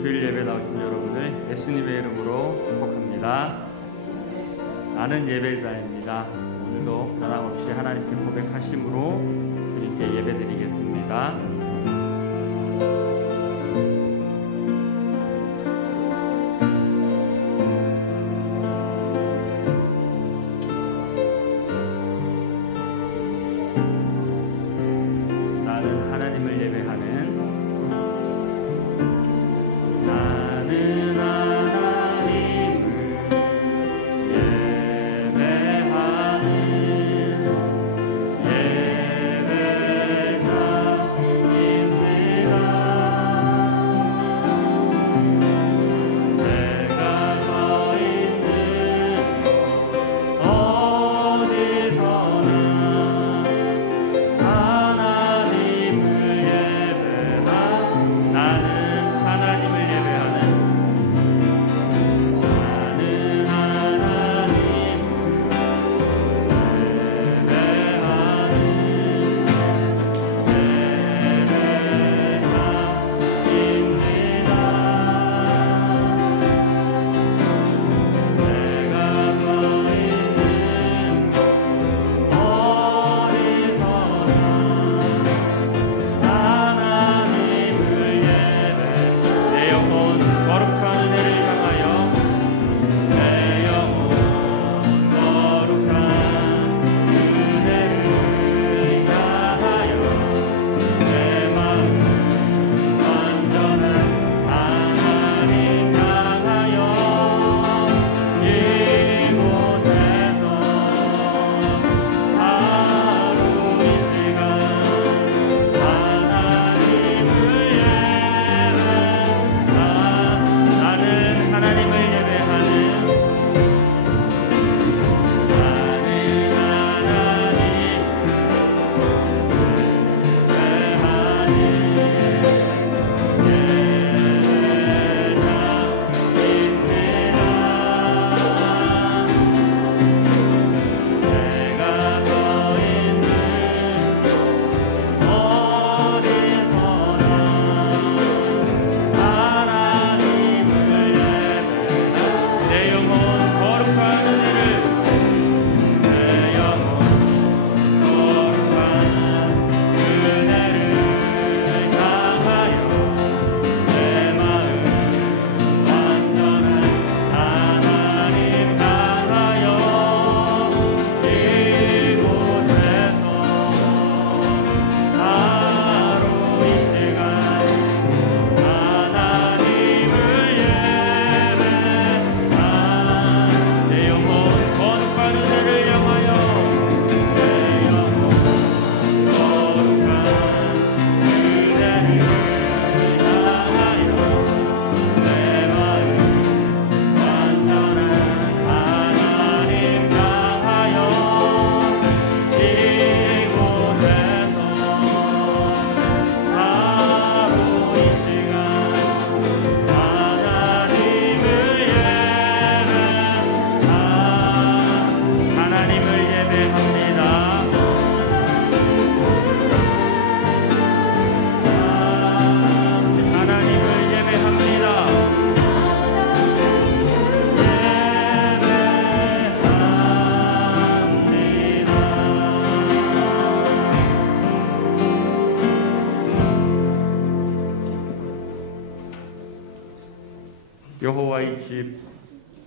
주일 예배 나오신 여러분을 예수님의 이름으로 축복합니다. 나는 예배자입니다. 오늘도 변함없이 하나님께 고백하심으로 주님께 예배드리겠습니다. 여호와의 집,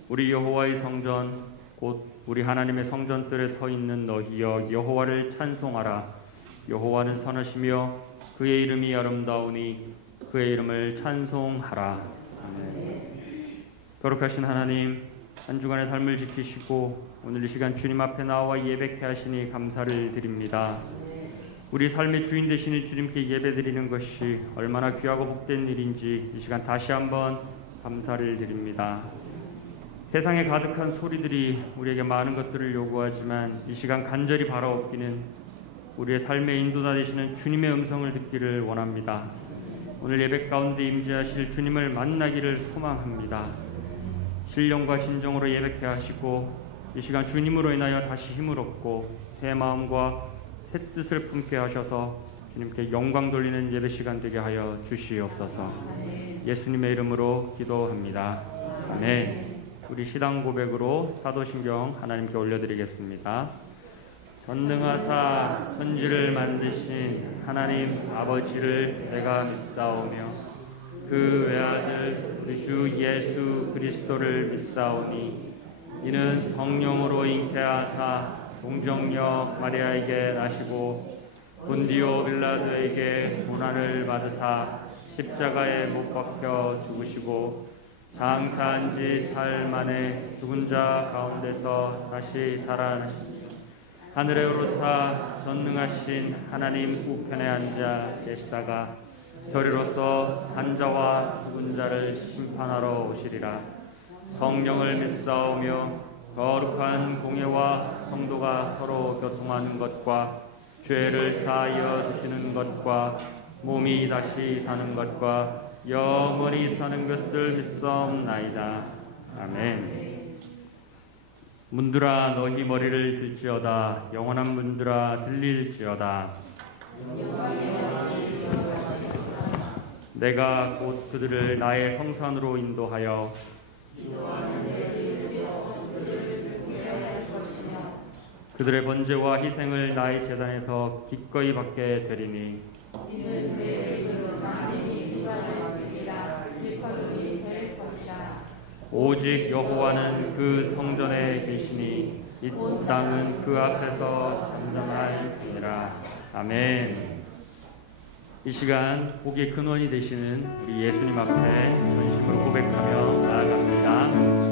우리 여호와의 성전, 곧 우리 하나님의 성전들에 서 있는 너희여 여호와를 찬송하라. 여호와는 선하시며 그의 이름이 아름다우니 그의 이름을 찬송하라. 아멘. 거룩하신 하나님, 한 주간의 삶을 지키시고 오늘 이 시간 주님 앞에 나와 예배케 하시니 감사를 드립니다. 우리 삶의 주인 되시는 주님께 예배드리는 것이 얼마나 귀하고 복된 일인지 이 시간 다시 한번 감사를 드립니다. 세상에 가득한 소리들이 우리에게 많은 것들을 요구하지만 이 시간 간절히 바라옵기는 우리의 삶의 인도자 되시는 주님의 음성을 듣기를 원합니다. 오늘 예배 가운데 임재하실 주님을 만나기를 소망합니다. 신령과 진정으로 예배케 하시고 이 시간 주님으로 인하여 다시 힘을 얻고 새 마음과 새 뜻을 품게 하셔서 주님께 영광 돌리는 예배 시간 되게 하여 주시옵소서. 예수님의 이름으로 기도합니다. 아멘. 우리 시당 고백으로 사도신경 하나님께 올려드리겠습니다. 전능하사 천지를 만드신 하나님 아버지를 내가 믿사오며 그 외아들 우리 주 예수 그리스도를 믿사오니 이는 성령으로 잉태하사 동정녀 마리아에게 나시고 본디오 빌라도에게 고난을 받으사 십자가에 못 박혀 죽으시고 장사한 지 사흘 만에 죽은 자 가운데서 다시 살아나시니 하늘에 오르사 전능하신 하나님 우편에 앉아 계시다가 저리로서 산 자와 죽은 자를 심판하러 오시리라. 성령을 믿사오며 거룩한 공예와 성도가 서로 교통하는 것과 죄를 사하여 주시는 것과 몸이 다시 사는 것과 영원히 사는 것을 믿사옵나이다. 아멘. 문들아 너희 머리를 들지어다. 영원한 문들아 들릴지어다. 내가 곧 그들을 나의 성산으로 인도하여 그들의 번제와 희생을 나의 제단에서 기꺼이 받게 되리니 오직 여호와는 그 성전에 계시니 이 땅은 그 앞에서 잠잠할지니라. 아멘. 이 시간 복의 근원이 되시는 우리 예수님 앞에 전심으로 고백하며 나아갑니다.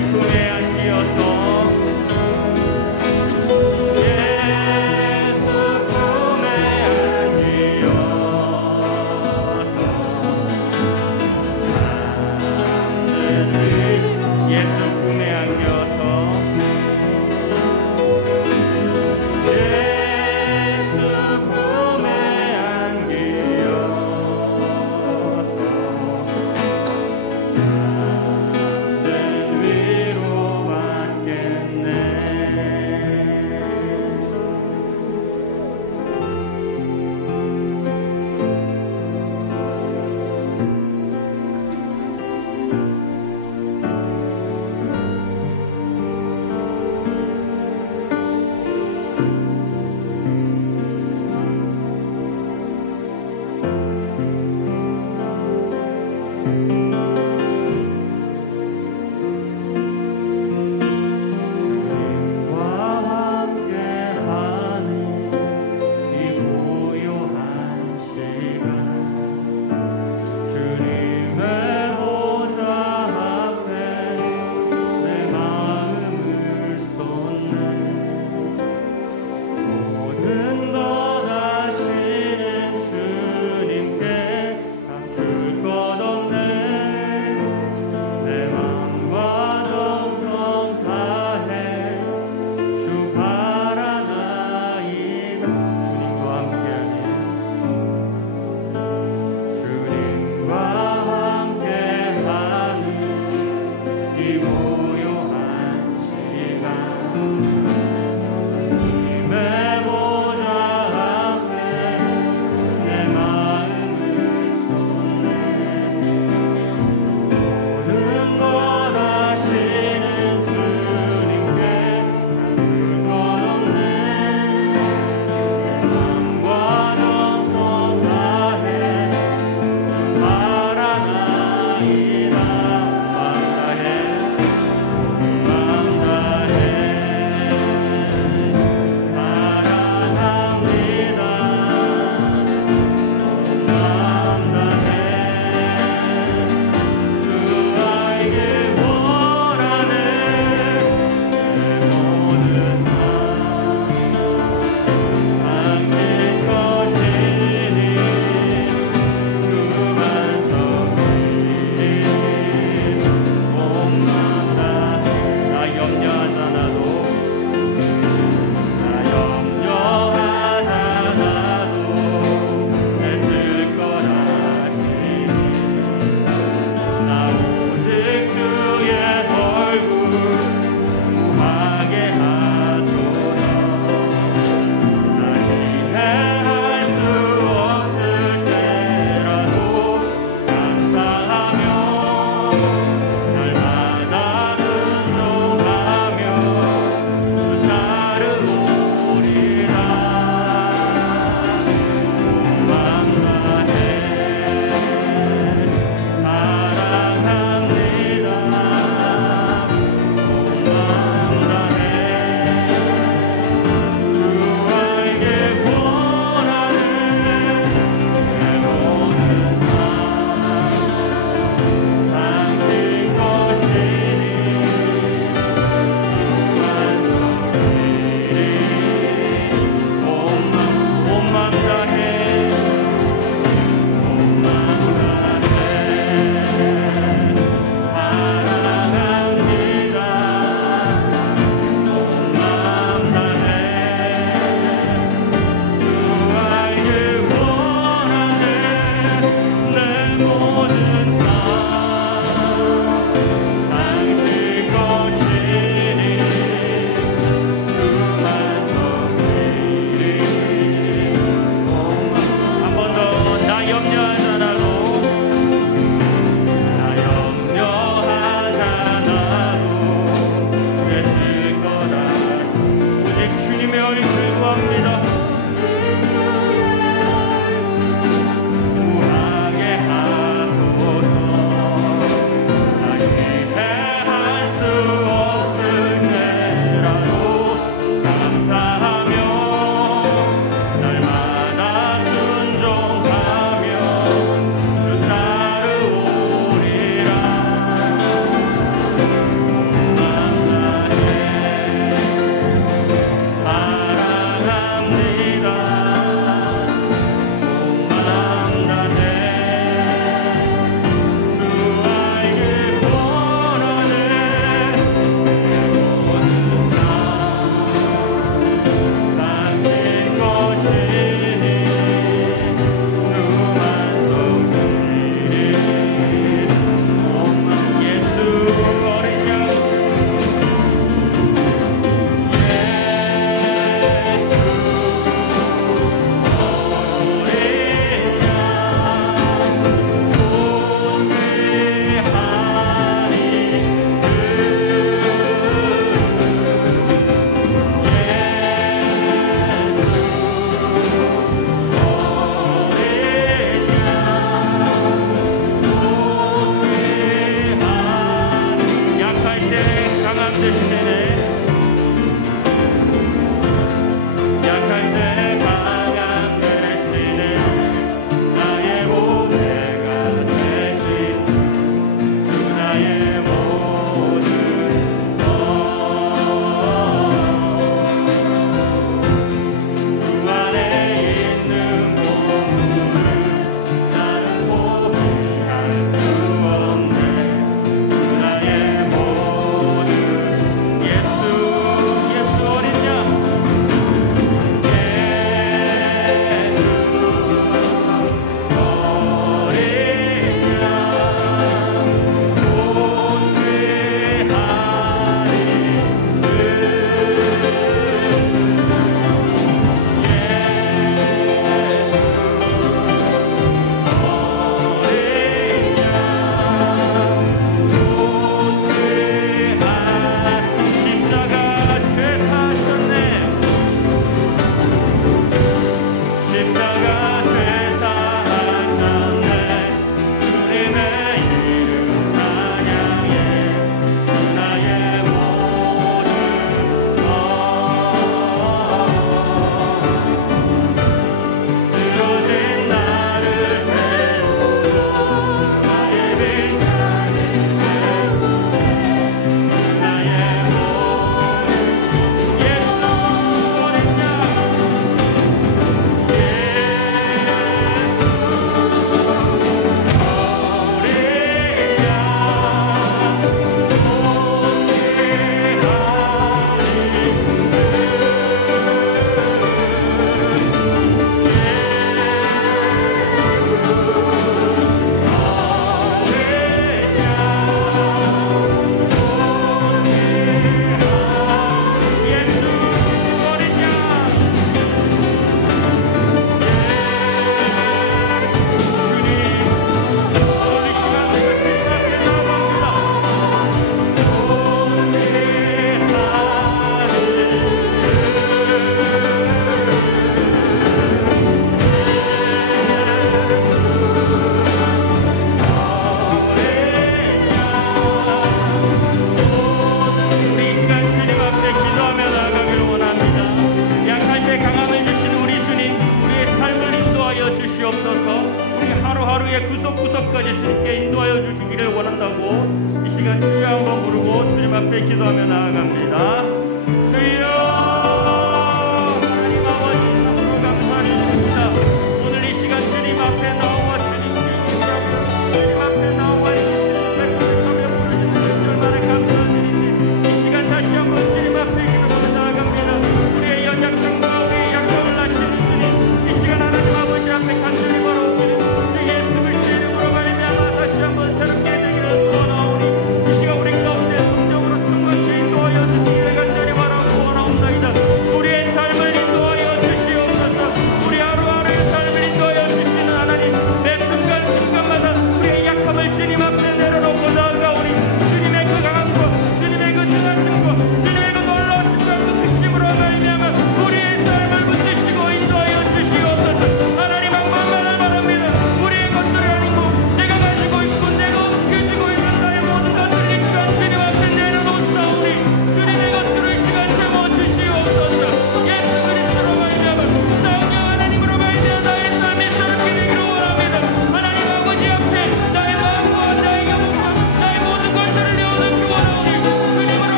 품에 안기어서 강함 되시네. 약할 때 강함 되시네. 나의 보배가 되신 주 나의 모든 것. 주 안에 있는 보물을 나는 포기할 수 없네. 주 나의 모든 예수 어린 양 하루하루의 구석구석까지 주님께 인도하여 주시기를 원한다고 이 시간 주여 한번 부르고 주님 앞에 기도하며 나아갑니다. 주여 하나님 아버지 참으로 감사드립니다. 오늘 이 시간 주님 앞에 나와 주님 앞에 나와 주님 백성하며 부르시는 주님 얼마나 감사드립니다. 이 시간 다시 한번 주님 앞에 기도하며 나아갑니다. 우리의 연약성과 우리의 약점을 아시는 주님 이 시간 하나님 아버지 앞에 간절히 바라옵니다. 다시 한번 새롭게 되기를 소원하오니 이 시간 우리 가운데 성령으로 충만히 인도하여 주시기를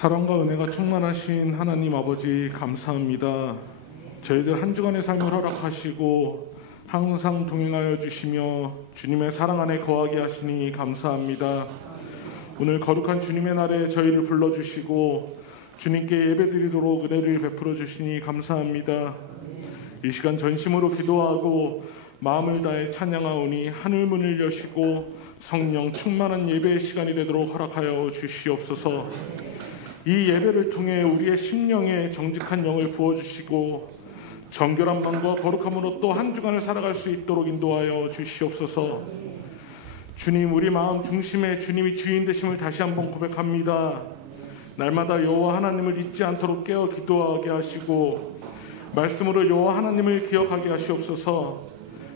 사랑과 은혜가 충만하신 하나님 아버지 감사합니다. 저희들 한 주간의 삶을 허락하시고 항상 동행하여 주시며 주님의 사랑 안에 거하게 하시니 감사합니다. 오늘 거룩한 주님의 날에 저희를 불러주시고 주님께 예배드리도록 은혜를 베풀어 주시니 감사합니다. 이 시간 전심으로 기도하고 마음을 다해 찬양하오니 하늘문을 여시고 성령 충만한 예배의 시간이 되도록 허락하여 주시옵소서. 이 예배를 통해 우리의 심령에 정직한 영을 부어주시고 정결한 마음과 거룩함으로 또 한 주간을 살아갈 수 있도록 인도하여 주시옵소서. 주님, 우리 마음 중심에 주님이 주인 되심을 다시 한번 고백합니다. 날마다 여호와 하나님을 잊지 않도록 깨어 기도하게 하시고 말씀으로 여호와 하나님을 기억하게 하시옵소서.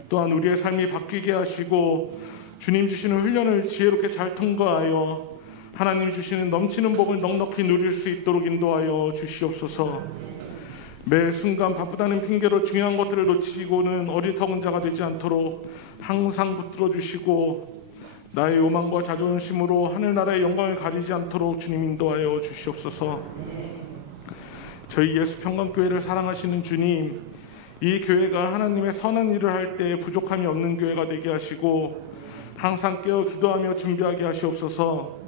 또한 우리의 삶이 바뀌게 하시고 주님 주시는 훈련을 지혜롭게 잘 통과하여 하나님 주시는 넘치는 복을 넉넉히 누릴 수 있도록 인도하여 주시옵소서. 매 순간 바쁘다는 핑계로 중요한 것들을 놓치고는 어리석은 자가 되지 않도록 항상 붙들어 주시고 나의 요망과 자존심으로 하늘나라의 영광을 가리지 않도록 주님 인도하여 주시옵소서. 저희 예수평강교회를 사랑하시는 주님, 이 교회가 하나님의 선한 일을 할 때 부족함이 없는 교회가 되게 하시고 항상 깨어 기도하며 준비하게 하시옵소서.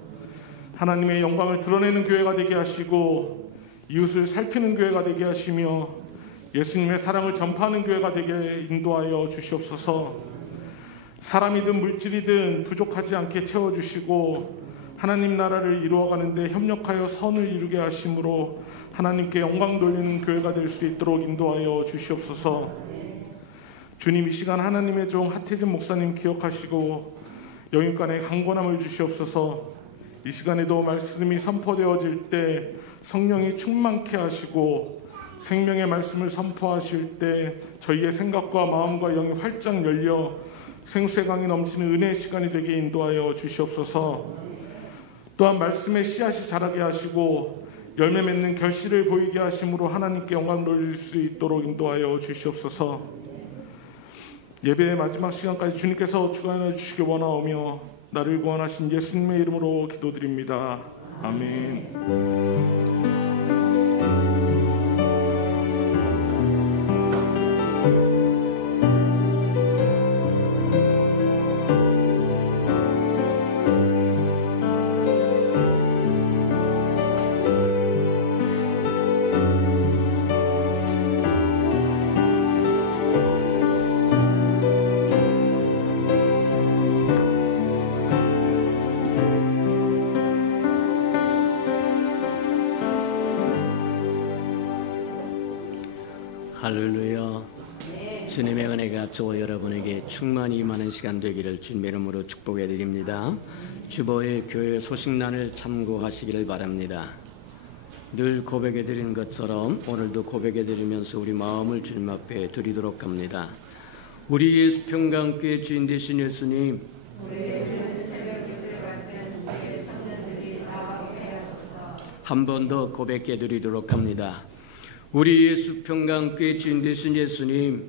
하나님의 영광을 드러내는 교회가 되게 하시고 이웃을 살피는 교회가 되게 하시며 예수님의 사랑을 전파하는 교회가 되게 인도하여 주시옵소서. 사람이든 물질이든 부족하지 않게 채워주시고 하나님 나라를 이루어가는 데 협력하여 선을 이루게 하심으로 하나님께 영광 돌리는 교회가 될 수 있도록 인도하여 주시옵소서. 주님, 이 시간 하나님의 종 하태진 목사님 기억하시고 영육간에 강건함을 주시옵소서. 이 시간에도 말씀이 선포되어질 때 성령이 충만케 하시고 생명의 말씀을 선포하실 때 저희의 생각과 마음과 영이 활짝 열려 생수의 강이 넘치는 은혜의 시간이 되게 인도하여 주시옵소서. 또한 말씀의 씨앗이 자라게 하시고 열매 맺는 결실을 보이게 하심으로 하나님께 영광 돌릴 수 있도록 인도하여 주시옵소서. 예배의 마지막 시간까지 주님께서 주관하여 주시기 원하오며 나를 구원하신 예수님의 이름으로 기도드립니다. 아멘. 할렐루야. 주님의 은혜가 저와 여러분에게 충만히 임하는 시간 되기를 주님의 이름으로 축복해 드립니다. 주보의 교회 소식란을 참고하시기를 바랍니다. 늘 고백해 드리는 것처럼 오늘도 고백해 드리면서 우리 마음을 주님 앞에 드리도록 합니다. 우리 예수평강교회 주인 되신 예수님, 한 번 더 고백해 드리도록 합니다. 우리 예수평강교회 주인 되신 예수님,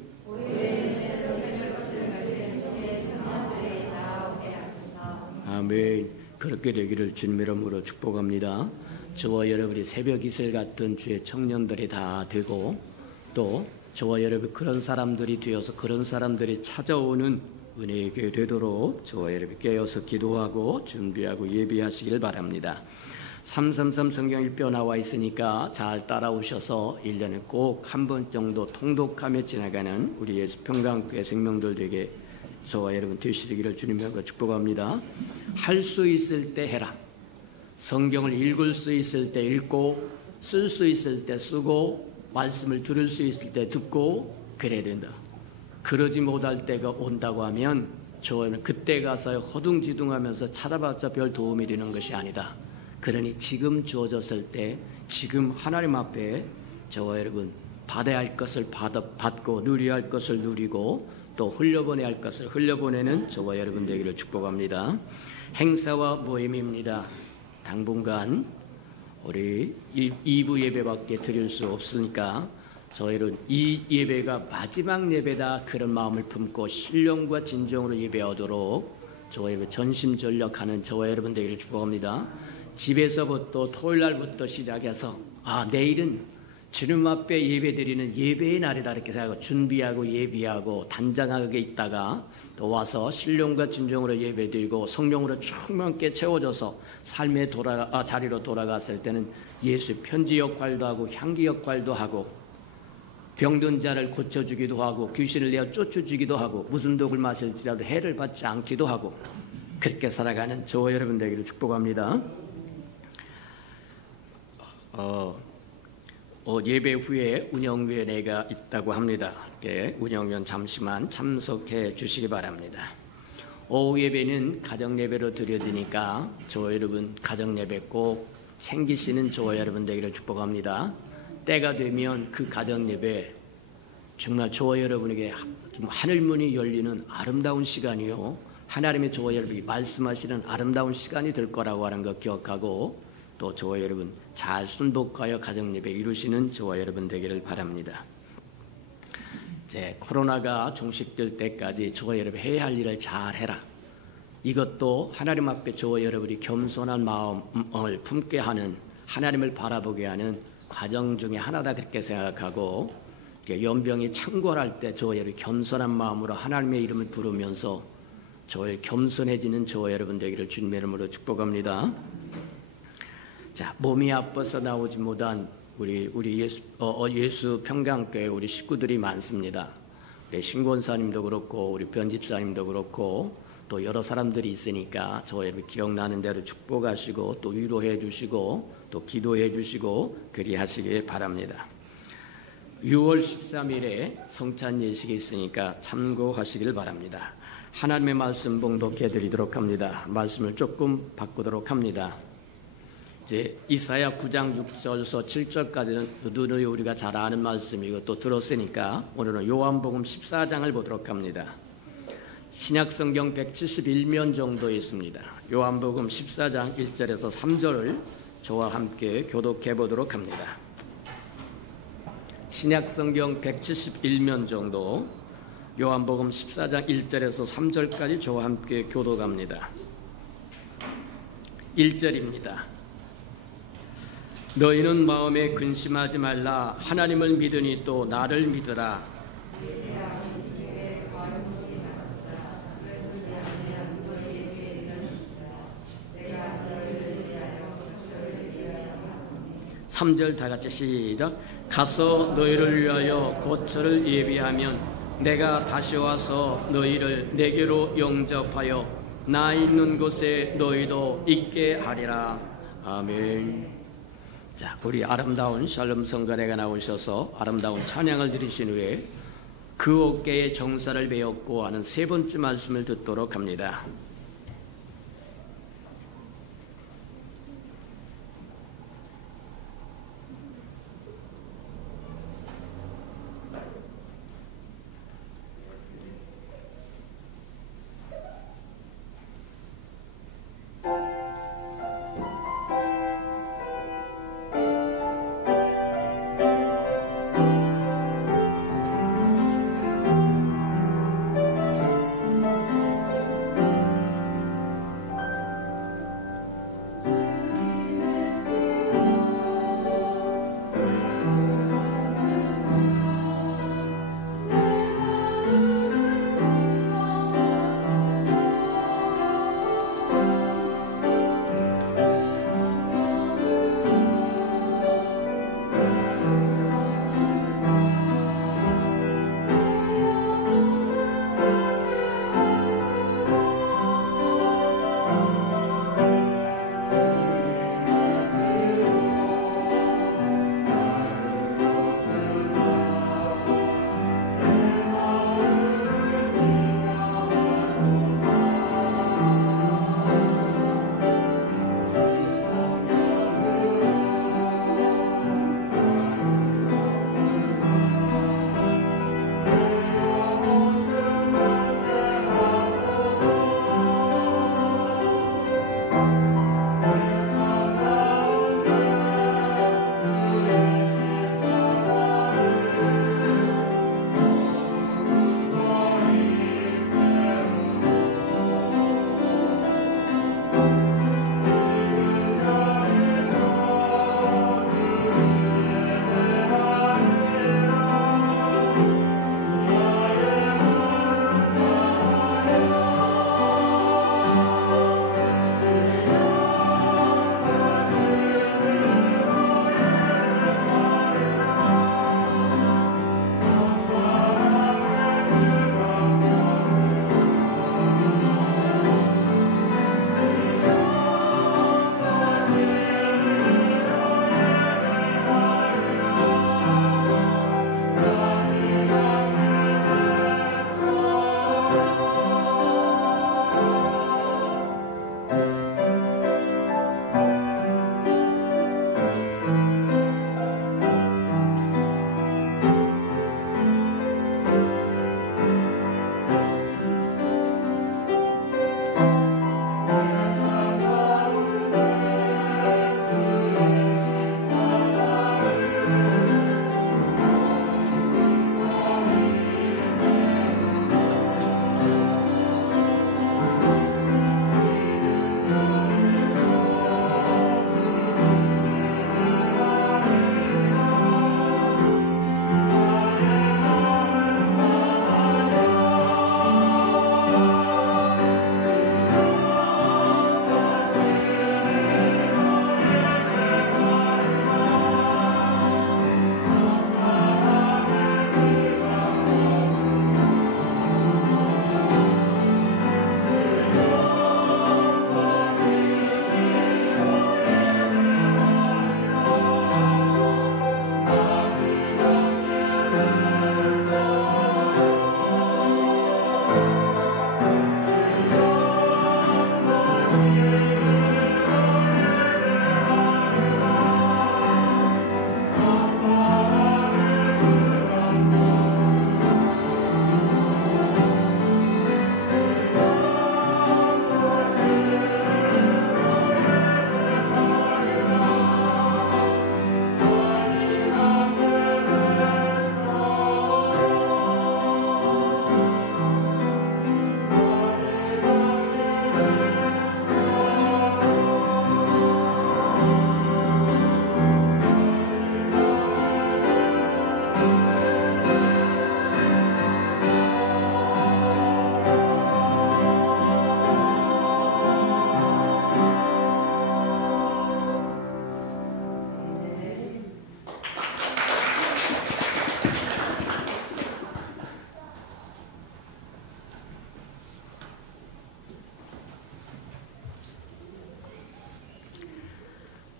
아멘. 그렇게 되기를 주님의 이름으로 축복합니다. 저와 여러분이 새벽 이슬 같은 주의 청년들이 다 되고 또 저와 여러분 그런 사람들이 되어서 그런 사람들이 찾아오는 은혜의 교회 되도록 저와 여러분이 깨어서 기도하고 준비하고 예비하시길 바랍니다. 333 성경 1뼈 나와 있으니까 잘 따라오셔서 1년에 꼭 한 번 정도 통독하며 지나가는 우리 예수평강교회 생명들 되게 저와 여러분 되시기를 주님과 축복합니다. 할 수 있을 때 해라. 성경을 읽을 수 있을 때 읽고 쓸 수 있을 때 쓰고 말씀을 들을 수 있을 때 듣고 그래야 된다. 그러지 못할 때가 온다고 하면 저는 그때 가서 허둥지둥하면서 찾아봤자 별 도움이 되는 것이 아니다. 그러니 지금 주어졌을 때 지금 하나님 앞에 저와 여러분 받아야 할 것을 받고 누려야 할 것을 누리고 또 흘려보내야 할 것을 흘려보내는 저와 여러분 되기를 축복합니다. 행사와 모임입니다. 당분간 우리 2부 예배밖에 드릴 수 없으니까 저희는 이 예배가 마지막 예배다 그런 마음을 품고 신령과 진정으로 예배하도록 저와 전심전력하는 저와 여러분 되기를 축복합니다. 집에서부터 토요일 날부터 시작해서 내일은 주님 앞에 예배드리는 예배의 날이다 이렇게 생각하고 준비하고 예비하고 단장하게 있다가 또 와서 신령과 진정으로 예배드리고 성령으로 충만하게 채워져서 삶의 자리로 돌아갔을 때는 예수 편지 역할도 하고 향기 역할도 하고 병든 자를 고쳐주기도 하고 귀신을 내어 쫓아주기도 하고 무슨 독을 마실지라도 해를 받지 않기도 하고 그렇게 살아가는 저와 여러분 되기를 축복합니다. 예배 후에 운영위원회가 있다고 합니다. 운영위원 잠시만 참석해 주시기 바랍니다. 오후 예배는 가정예배로 드려지니까 저와 여러분 가정예배 꼭 챙기시는 저와 여러분 되기를 축복합니다. 때가 되면 그 가정예배 정말 저와 여러분에게 하늘문이 열리는 아름다운 시간이요, 하나님의 저와 여러분이 말씀하시는 아름다운 시간이 될 거라고 하는 것 기억하고 또 저와 여러분 잘 순복하여 가정예배 이루시는 저와 여러분 되기를 바랍니다. 이제 코로나가 종식될 때까지 저와 여러분 해야 할 일을 잘 해라. 이것도 하나님 앞에 저와 여러분이 겸손한 마음을 품게 하는, 하나님을 바라보게 하는 과정 중에 하나다 그렇게 생각하고, 연병이 창궐할 때 저와 여러분 겸손한 마음으로 하나님의 이름을 부르면서 저의 겸손해지는 저와 여러분 되기를 주님의 이름으로 축복합니다. 자, 몸이 아파서 나오지 못한 우리 예수 평강교회 우리 식구들이 많습니다. 우리 신권사님도 그렇고 우리 변집사님도 그렇고 또 여러 사람들이 있으니까 저와 여러분 기억나는 대로 축복하시고 또 위로해 주시고 또 기도해 주시고 그리하시길 바랍니다. 6월 13일에 성찬 예식이 있으니까 참고하시길 바랍니다. 하나님의 말씀 봉독해 드리도록 합니다. 말씀을 조금 바꾸도록 합니다. 이제 이사야 9장 6절에서 7절까지는 누누이 우리가 잘 아는 말씀이고 또 들었으니까 오늘은 요한복음 14장을 보도록 합니다. 신약성경 171면 정도 있습니다. 요한복음 14장 1절에서 3절을 저와 함께 교독해 보도록 합니다. 신약성경 171면 정도 요한복음 14장 1절에서 3절까지 저와 함께 교독합니다. 1절입니다. 너희는 마음에 근심하지 말라. 하나님을 믿으니 또 나를 믿으라. 삼 절 다 같이 시작. 가서 너희를 위하여 거처를 예비하면 내가 다시 와서 너희를 내게로 영접하여 나 있는 곳에 너희도 있게 하리라. 아멘. 자, 우리 아름다운 샬롬 성가대가 나오셔서 아름다운 찬양을 드리신 후에 그 어깨에 정사를 베었고 하는 세 번째 말씀을 듣도록 합니다.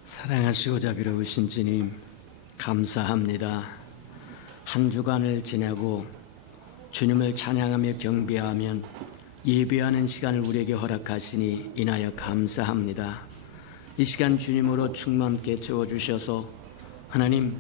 사랑하시고 자비로우신 주님, 감사합니다. 한 주간을 지내고 주님을 찬양하며 경배하면 예배하는 시간을 우리에게 허락하시니 인하여 감사합니다. 이 시간 주님으로 충만케 채워주셔서 하나님,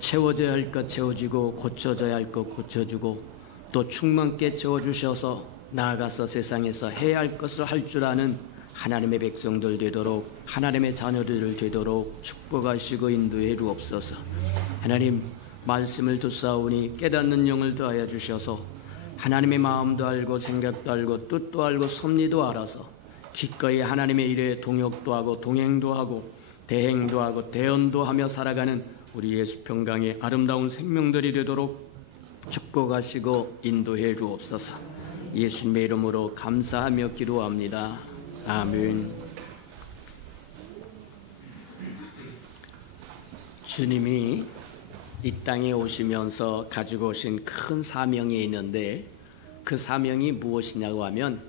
채워져야 할 것 채워지고 고쳐져야 할 것 고쳐주고 또 충만케 채워주셔서 나아가서 세상에서 해야 할 것을 할 줄 아는 하나님의 백성들 되도록, 하나님의 자녀들 되도록 축복하시고 인도해 주옵소서. 하나님, 말씀을 듣사오니 깨닫는 영을 더하여 주셔서 하나님의 마음도 알고 생각도 알고 뜻도 알고 섭리도 알아서 기꺼이 하나님의 일에 동역도 하고 동행도 하고 대행도 하고 대언도 하며 살아가는 우리 예수 평강의 아름다운 생명들이 되도록 축복하시고 인도해 주옵소서. 예수님의 이름으로 감사하며 기도합니다. 아멘. 주님이 이 땅에 오시면서 가지고 오신 큰 사명이 있는데 그 사명이 무엇이냐고 하면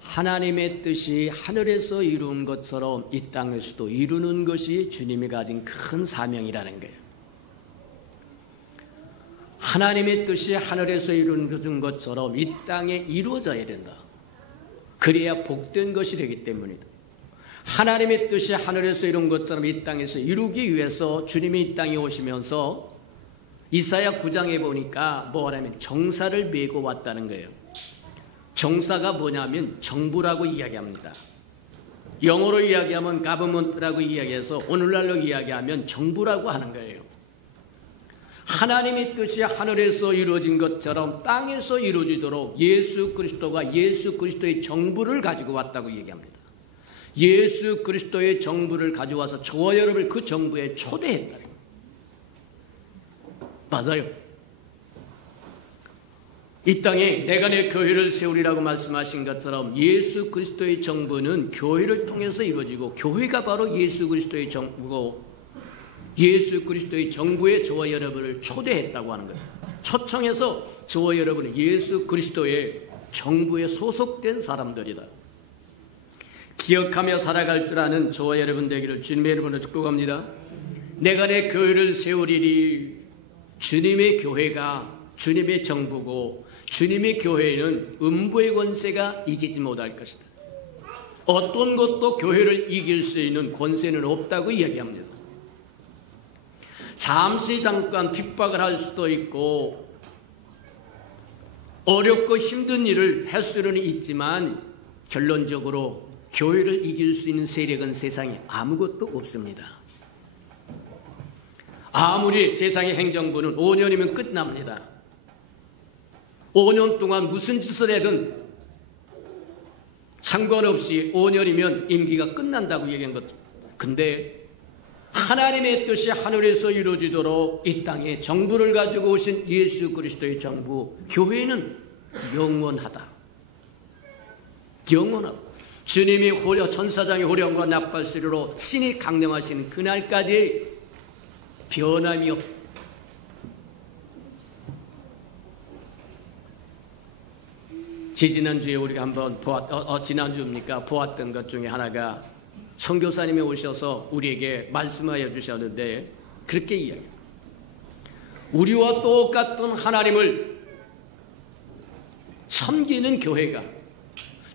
하나님의 뜻이 하늘에서 이룬 것처럼 이 땅에서도 이루는 것이 주님이 가진 큰 사명이라는 거예요. 하나님의 뜻이 하늘에서 이루어진 것처럼 이 땅에 이루어져야 된다. 그래야 복된 것이 되기 때문이다. 하나님의 뜻이 하늘에서 이룬 것처럼 이 땅에서 이루기 위해서 주님이 이 땅에 오시면서 이사야 9장에 보니까 뭐라면 정사를 메고 왔다는 거예요. 정사가 뭐냐면 정부라고 이야기합니다. 영어로 이야기하면 government라고 이야기해서 오늘날로 이야기하면 정부라고 하는 거예요. 하나님의 뜻이 하늘에서 이루어진 것처럼 땅에서 이루어지도록 예수 그리스도가 예수 그리스도의 정부를 가지고 왔다고 얘기합니다. 예수 그리스도의 정부를 가져와서 저와 여러분을 그 정부에 초대했다. 맞아요. 이 땅에 내가 내 교회를 세우리라고 말씀하신 것처럼 예수 그리스도의 정부는 교회를 통해서 이루어지고 교회가 바로 예수 그리스도의 정부고 예수 그리스도의 정부에 저와 여러분을 초대했다고 하는 거예요. 초청해서 저와 여러분은 예수 그리스도의 정부에 소속된 사람들이다. 기억하며 살아갈 줄 아는 저와 여러분 되기를 주님의 이름으로 축복합니다. 내가 내 교회를 세우리니 주님의 교회가 주님의 정부고 주님의 교회는 음부의 권세가 이기지 못할 것이다. 어떤 것도 교회를 이길 수 있는 권세는 없다고 이야기합니다. 잠시 잠깐 핍박을 할 수도 있고 어렵고 힘든 일을 할 수는 있지만 결론적으로 교회를 이길 수 있는 세력은 세상에 아무것도 없습니다. 아무리 세상의 행정부는 5년이면 끝납니다. 5년 동안 무슨 짓을 해든 상관없이 5년이면 임기가 끝난다고 얘기한 것. 근데 하나님의 뜻이 하늘에서 이루어지도록 이 땅에 정부를 가지고 오신 예수 그리스도의 정부, 교회는 영원하다. 영원하다. 주님이 천사장의 호령과 나팔소리로 신이 강림하시는 그날까지 변함이 없다. 지난주에 우리가 한번 지난주입니까? 보았던 것 중에 하나가 선교사님이 오셔서 우리에게 말씀하여 주셨는데 그렇게 이야기해요. 우리와 똑같은 하나님을 섬기는 교회가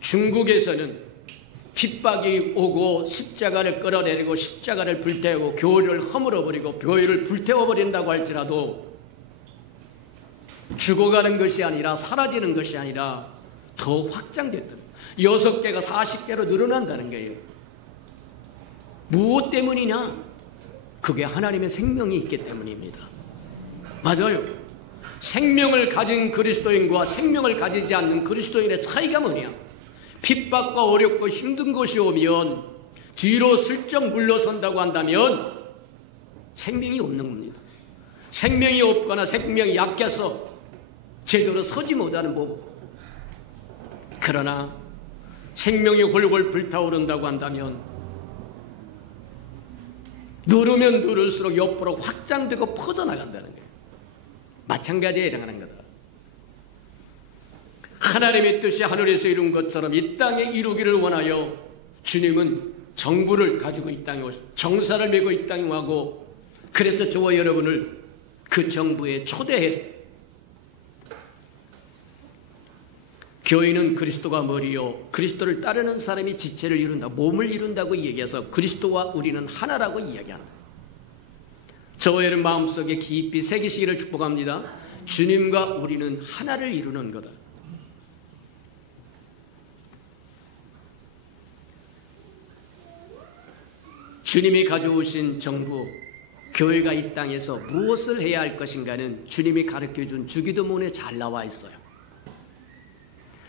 중국에서는 핍박이 오고 십자가를 끌어내리고 십자가를 불태우고 교회를 허물어버리고 교회를 불태워버린다고 할지라도 죽어가는 것이 아니라 사라지는 것이 아니라 더 확장됐다. 6개가 40개로 늘어난다는 거예요. 무엇 때문이냐? 그게 하나님의 생명이 있기 때문입니다. 맞아요. 생명을 가진 그리스도인과 생명을 가지지 않는 그리스도인의 차이가 뭐냐? 핍박과 어렵고 힘든 것이 오면 뒤로 슬쩍 물러선다고 한다면 생명이 없는 겁니다. 생명이 없거나 생명이 약해서 제대로 서지 못하는 법. 그러나 생명이 홀골 불타오른다고 한다면 누르면 누를수록 옆으로 확장되고 퍼져나간다는 거예요. 마찬가지에 해당하는 거다. 하나님의 뜻이 하늘에서 이룬 것처럼 이 땅에 이루기를 원하여 주님은 정부를 가지고 이 땅에 오시고 정사를 메고 이 땅에 와고, 그래서 저와 여러분을 그 정부에 초대했어요. 교회는 그리스도가 머리요 그리스도를 따르는 사람이 지체를 이룬다, 몸을 이룬다고 얘기해서 그리스도와 우리는 하나라고 이야기합니다. 저와 여러분 마음속에 깊이 새기시기를 축복합니다. 주님과 우리는 하나를 이루는 거다. 주님이 가져오신 정부, 교회가 이 땅에서 무엇을 해야 할 것인가는 주님이 가르쳐준 주기도문에 잘 나와 있어요.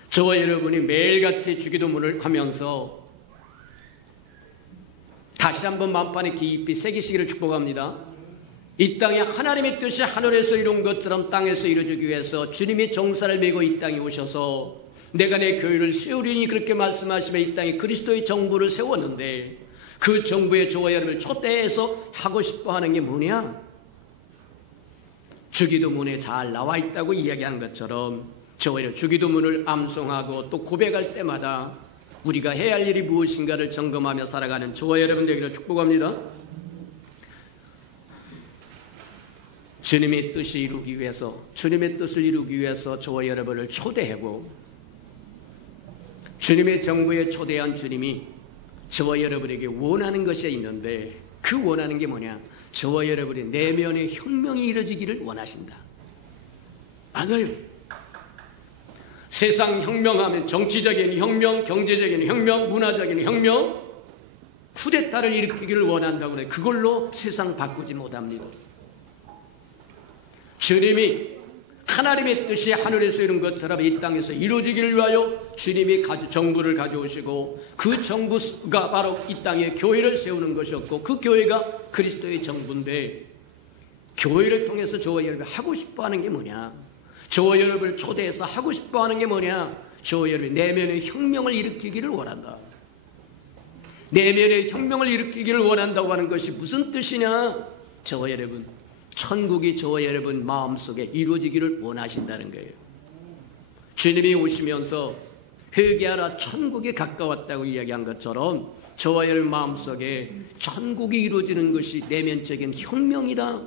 저와 여러분이 매일같이 주기도문을 하면서 다시 한번 만판에 깊이 새기시기를 축복합니다. 이 땅에 하나님의 뜻이 하늘에서 이룬 것처럼 땅에서 이루어지기 위해서 주님이 정사를 메고 이 땅에 오셔서 내가 내 교회를 세우리니 그렇게 말씀하시며 이 땅에 그리스도의 정부를 세웠는데, 그 정부에 저와 여러분을 초대해서 하고 싶어 하는 게 뭐냐? 주기도문에 잘 나와 있다고 이야기한 것처럼 저와 여러분 주기도문을 암송하고 또 고백할 때마다 우리가 해야 할 일이 무엇인가를 점검하며 살아가는 저와 여러분 되기를 축복합니다. 주님의 뜻을 이루기 위해서, 주님의 뜻을 이루기 위해서 저와 여러분을 초대하고, 주님의 정부에 초대한 주님이 저와 여러분에게 원하는 것이 있는데, 그 원하는 게 뭐냐? 저와 여러분의 내면의 혁명이 이루어지기를 원하신다. 맞아요. 세상 혁명하면 정치적인 혁명, 경제적인 혁명, 문화적인 혁명, 쿠데타를 일으키기를 원한다고 그래. 그걸로 세상 바꾸지 못합니다. 주님이 하나님의 뜻이 하늘에서 이룬 것처럼 이 땅에서 이루어지기를 위하여 주님이 정부를 가져오시고, 그 정부가 바로 이 땅에 교회를 세우는 것이었고, 그 교회가 그리스도의 정부인데, 교회를 통해서 저와 여러분이 하고 싶어하는 게 뭐냐? 저와 여러분을 초대해서 하고 싶어하는 게 뭐냐? 저와 여러분이 내면의 혁명을 일으키기를 원한다. 내면의 혁명을 일으키기를 원한다고 하는 것이 무슨 뜻이냐? 저와 여러분, 천국이 저와 여러분 마음속에 이루어지기를 원하신다는 거예요. 주님이 오시면서 회개하라 천국에 가까웠다고 이야기한 것처럼 저와 여러분 마음속에 천국이 이루어지는 것이 내면적인 혁명이다.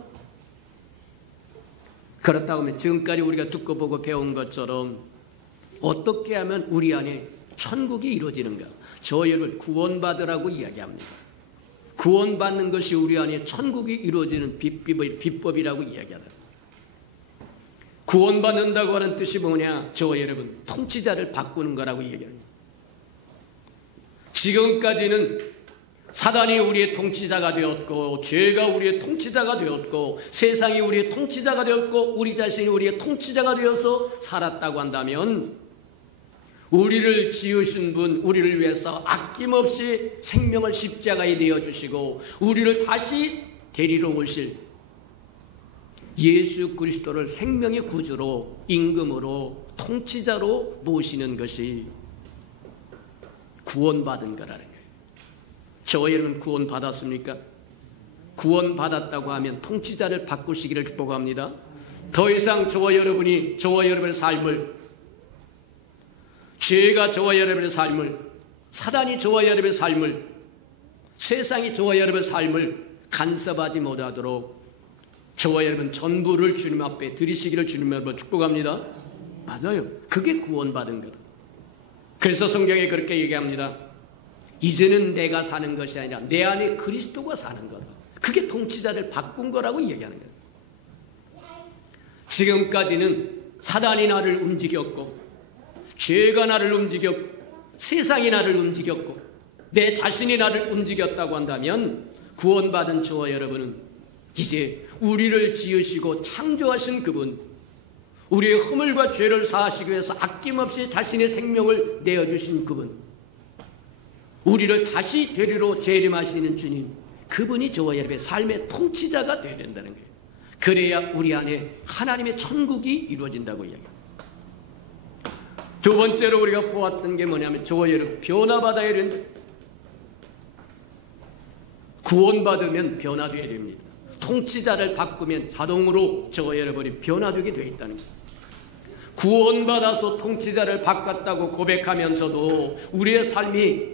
그렇다고 하면 지금까지 우리가 듣고 보고 배운 것처럼 어떻게 하면 우리 안에 천국이 이루어지는가? 저와 여러분 구원받으라고 이야기합니다. 구원받는 것이 우리 안에 천국이 이루어지는 비법이라고 이야기하다. 구원받는다고 하는 뜻이 뭐냐? 저와 여러분 통치자를 바꾸는 거라고 이야기합니다. 지금까지는 사단이 우리의 통치자가 되었고, 죄가 우리의 통치자가 되었고, 세상이 우리의 통치자가 되었고, 우리 자신이 우리의 통치자가 되어서 살았다고 한다면, 우리를 지으신 분, 우리를 위해서 아낌없이 생명을 십자가에 내어주시고 우리를 다시 데리러 오실 예수 그리스도를 생명의 구주로, 임금으로, 통치자로 모시는 것이 구원받은 거라는 거예요. 저와 여러분 구원받았습니까? 구원받았다고 하면 통치자를 바꾸시기를 축복합니다. 더 이상 저와 여러분의 삶을, 죄가 저와 여러분의 삶을, 사단이 저와 여러분의 삶을, 세상이 저와 여러분의 삶을 간섭하지 못하도록 저와 여러분 전부를 주님 앞에 드리시기를 주님 앞에 축복합니다. 맞아요. 그게 구원받은 거다. 그래서 성경에 그렇게 얘기합니다. 이제는 내가 사는 것이 아니라 내 안에 그리스도가 사는 거다. 그게 통치자를 바꾼 거라고 얘기하는 거예요. 지금까지는 사단이 나를 움직였고, 죄가 나를 움직였고, 세상이 나를 움직였고, 내 자신이 나를 움직였다고 한다면 구원받은 저와 여러분은 이제 우리를 지으시고 창조하신 그분, 우리의 허물과 죄를 사하시기 위해서 아낌없이 자신의 생명을 내어주신 그분, 우리를 다시 되리로 재림하시는 주님, 그분이 저와 여러분의 삶의 통치자가 되어야 된다는 거예요. 그래야 우리 안에 하나님의 천국이 이루어진다고 이야기합니다. 두 번째로 우리가 보았던 게 뭐냐면 저와 여러분 변화받아야 된다. 구원받으면 변화되어야 됩니다. 통치자를 바꾸면 자동으로 저와 여러분이 변화되게 되어 있다는 거예요. 구원받아서 통치자를 바꿨다고 고백하면서도 우리의 삶이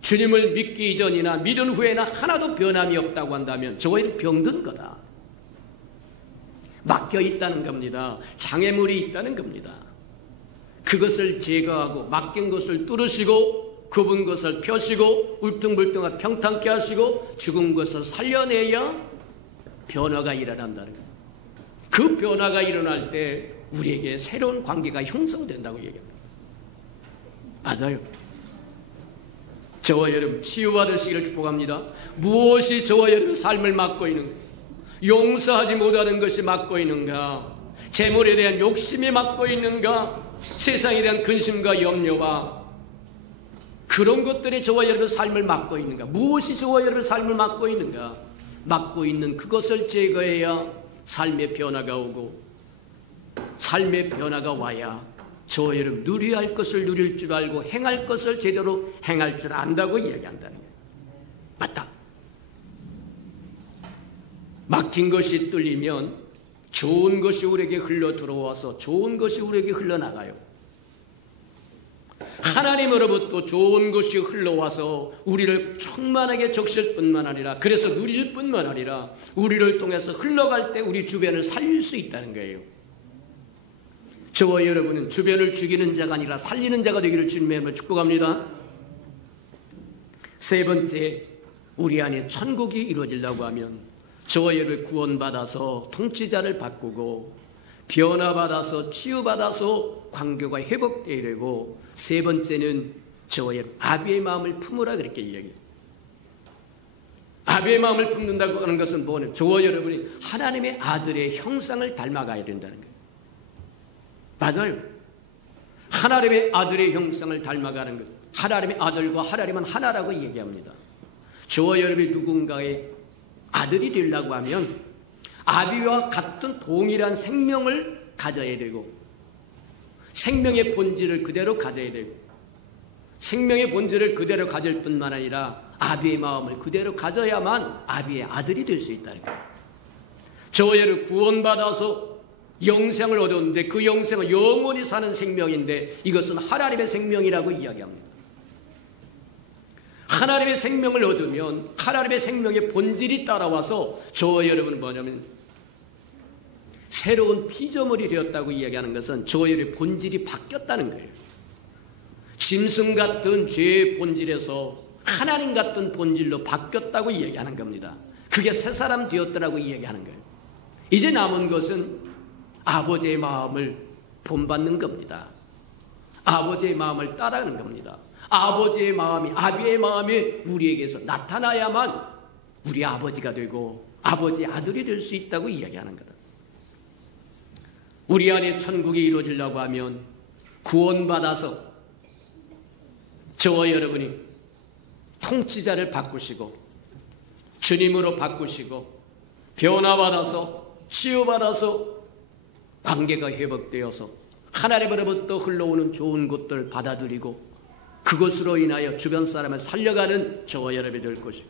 주님을 믿기 이전이나 믿은 후에나 하나도 변함이 없다고 한다면 저와 여러분 병든 거다. 막혀 있다는 겁니다. 장애물이 있다는 겁니다. 그것을 제거하고 막힌 것을 뚫으시고 굽은 것을 펴시고 울퉁불퉁하게 평탄케 하시고 죽은 것을 살려내야 변화가 일어난다는 거예요. 그 변화가 일어날 때 우리에게 새로운 관계가 형성된다고 얘기합니다. 맞아요. 저와 여러분 치유받으시기를 축복합니다. 무엇이 저와 여러분 삶을 막고 있는가? 용서하지 못하는 것이 막고 있는가? 재물에 대한 욕심이 막고 있는가? 세상에 대한 근심과 염려와 그런 것들이 저와 여러분 삶을 막고 있는가? 무엇이 저와 여러분 삶을 막고 있는가? 막고 있는 그것을 제거해야 삶의 변화가 오고 삶의 변화가 와야 저와 여러분 누려야 할 것을 누릴 줄 알고 행할 것을 제대로 행할 줄 안다고 이야기한다는 거예요. 맞다. 막힌 것이 뚫리면 좋은 것이 우리에게 흘러 들어와서 좋은 것이 우리에게 흘러나가요. 하나님으로부터 좋은 것이 흘러와서 우리를 충만하게 적실 뿐만 아니라 그래서 누릴 뿐만 아니라 우리를 통해서 흘러갈 때 우리 주변을 살릴 수 있다는 거예요. 저와 여러분은 주변을 죽이는 자가 아니라 살리는 자가 되기를 주님의 이름으로 축복합니다. 세 번째, 우리 안에 천국이 이루어지려고 하면 저와 여러분이 구원받아서 통치자를 바꾸고 변화받아서 치유받아서 관계가 회복되어야 되고 세 번째는 저와 여러분 아비의 마음을 품으라 그렇게 이야기해요. 아비의 마음을 품는다고 하는 것은 뭐냐? 저와 여러분이 하나님의 아들의 형상을 닮아가야 된다는 거예요. 맞아요. 하나님의 아들의 형상을 닮아가는 것. 하나님의 아들과 하나님은 하나라고 얘기합니다. 저와 여러분이 누군가의 아들이 되려고 하면 아비와 같은 동일한 생명을 가져야 되고 생명의 본질을 그대로 가져야 되고 생명의 본질을 그대로 가질 뿐만 아니라 아비의 마음을 그대로 가져야만 아비의 아들이 될 수 있다는 거예요. 저와 여러분 구원받아서 영생을 얻었는데 그 영생은 영원히 사는 생명인데 이것은 하나님의 생명이라고 이야기합니다. 하나님의 생명을 얻으면 하나님의 생명의 본질이 따라와서 저와 여러분은 뭐냐면 새로운 피조물이 되었다고 이야기하는 것은 저와 여러분의 본질이 바뀌었다는 거예요. 짐승 같은 죄의 본질에서 하나님 같은 본질로 바뀌었다고 이야기하는 겁니다. 그게 새 사람 되었더라고 이야기하는 거예요. 이제 남은 것은 아버지의 마음을 본받는 겁니다. 아버지의 마음을 따라가는 겁니다. 아버지의 마음이 아비의 마음이 우리에게서 나타나야만 우리 아버지가 되고 아버지의 아들이 될 수 있다고 이야기하는 거다. 우리 안에 천국이 이루어지려고 하면 구원받아서 저와 여러분이 통치자를 바꾸시고 주님으로 바꾸시고 변화받아서 치유받아서 관계가 회복되어서 하나님으로부터 흘러오는 좋은 것들을 받아들이고 그것으로 인하여 주변 사람을 살려가는 저와 여러분이 될 것이고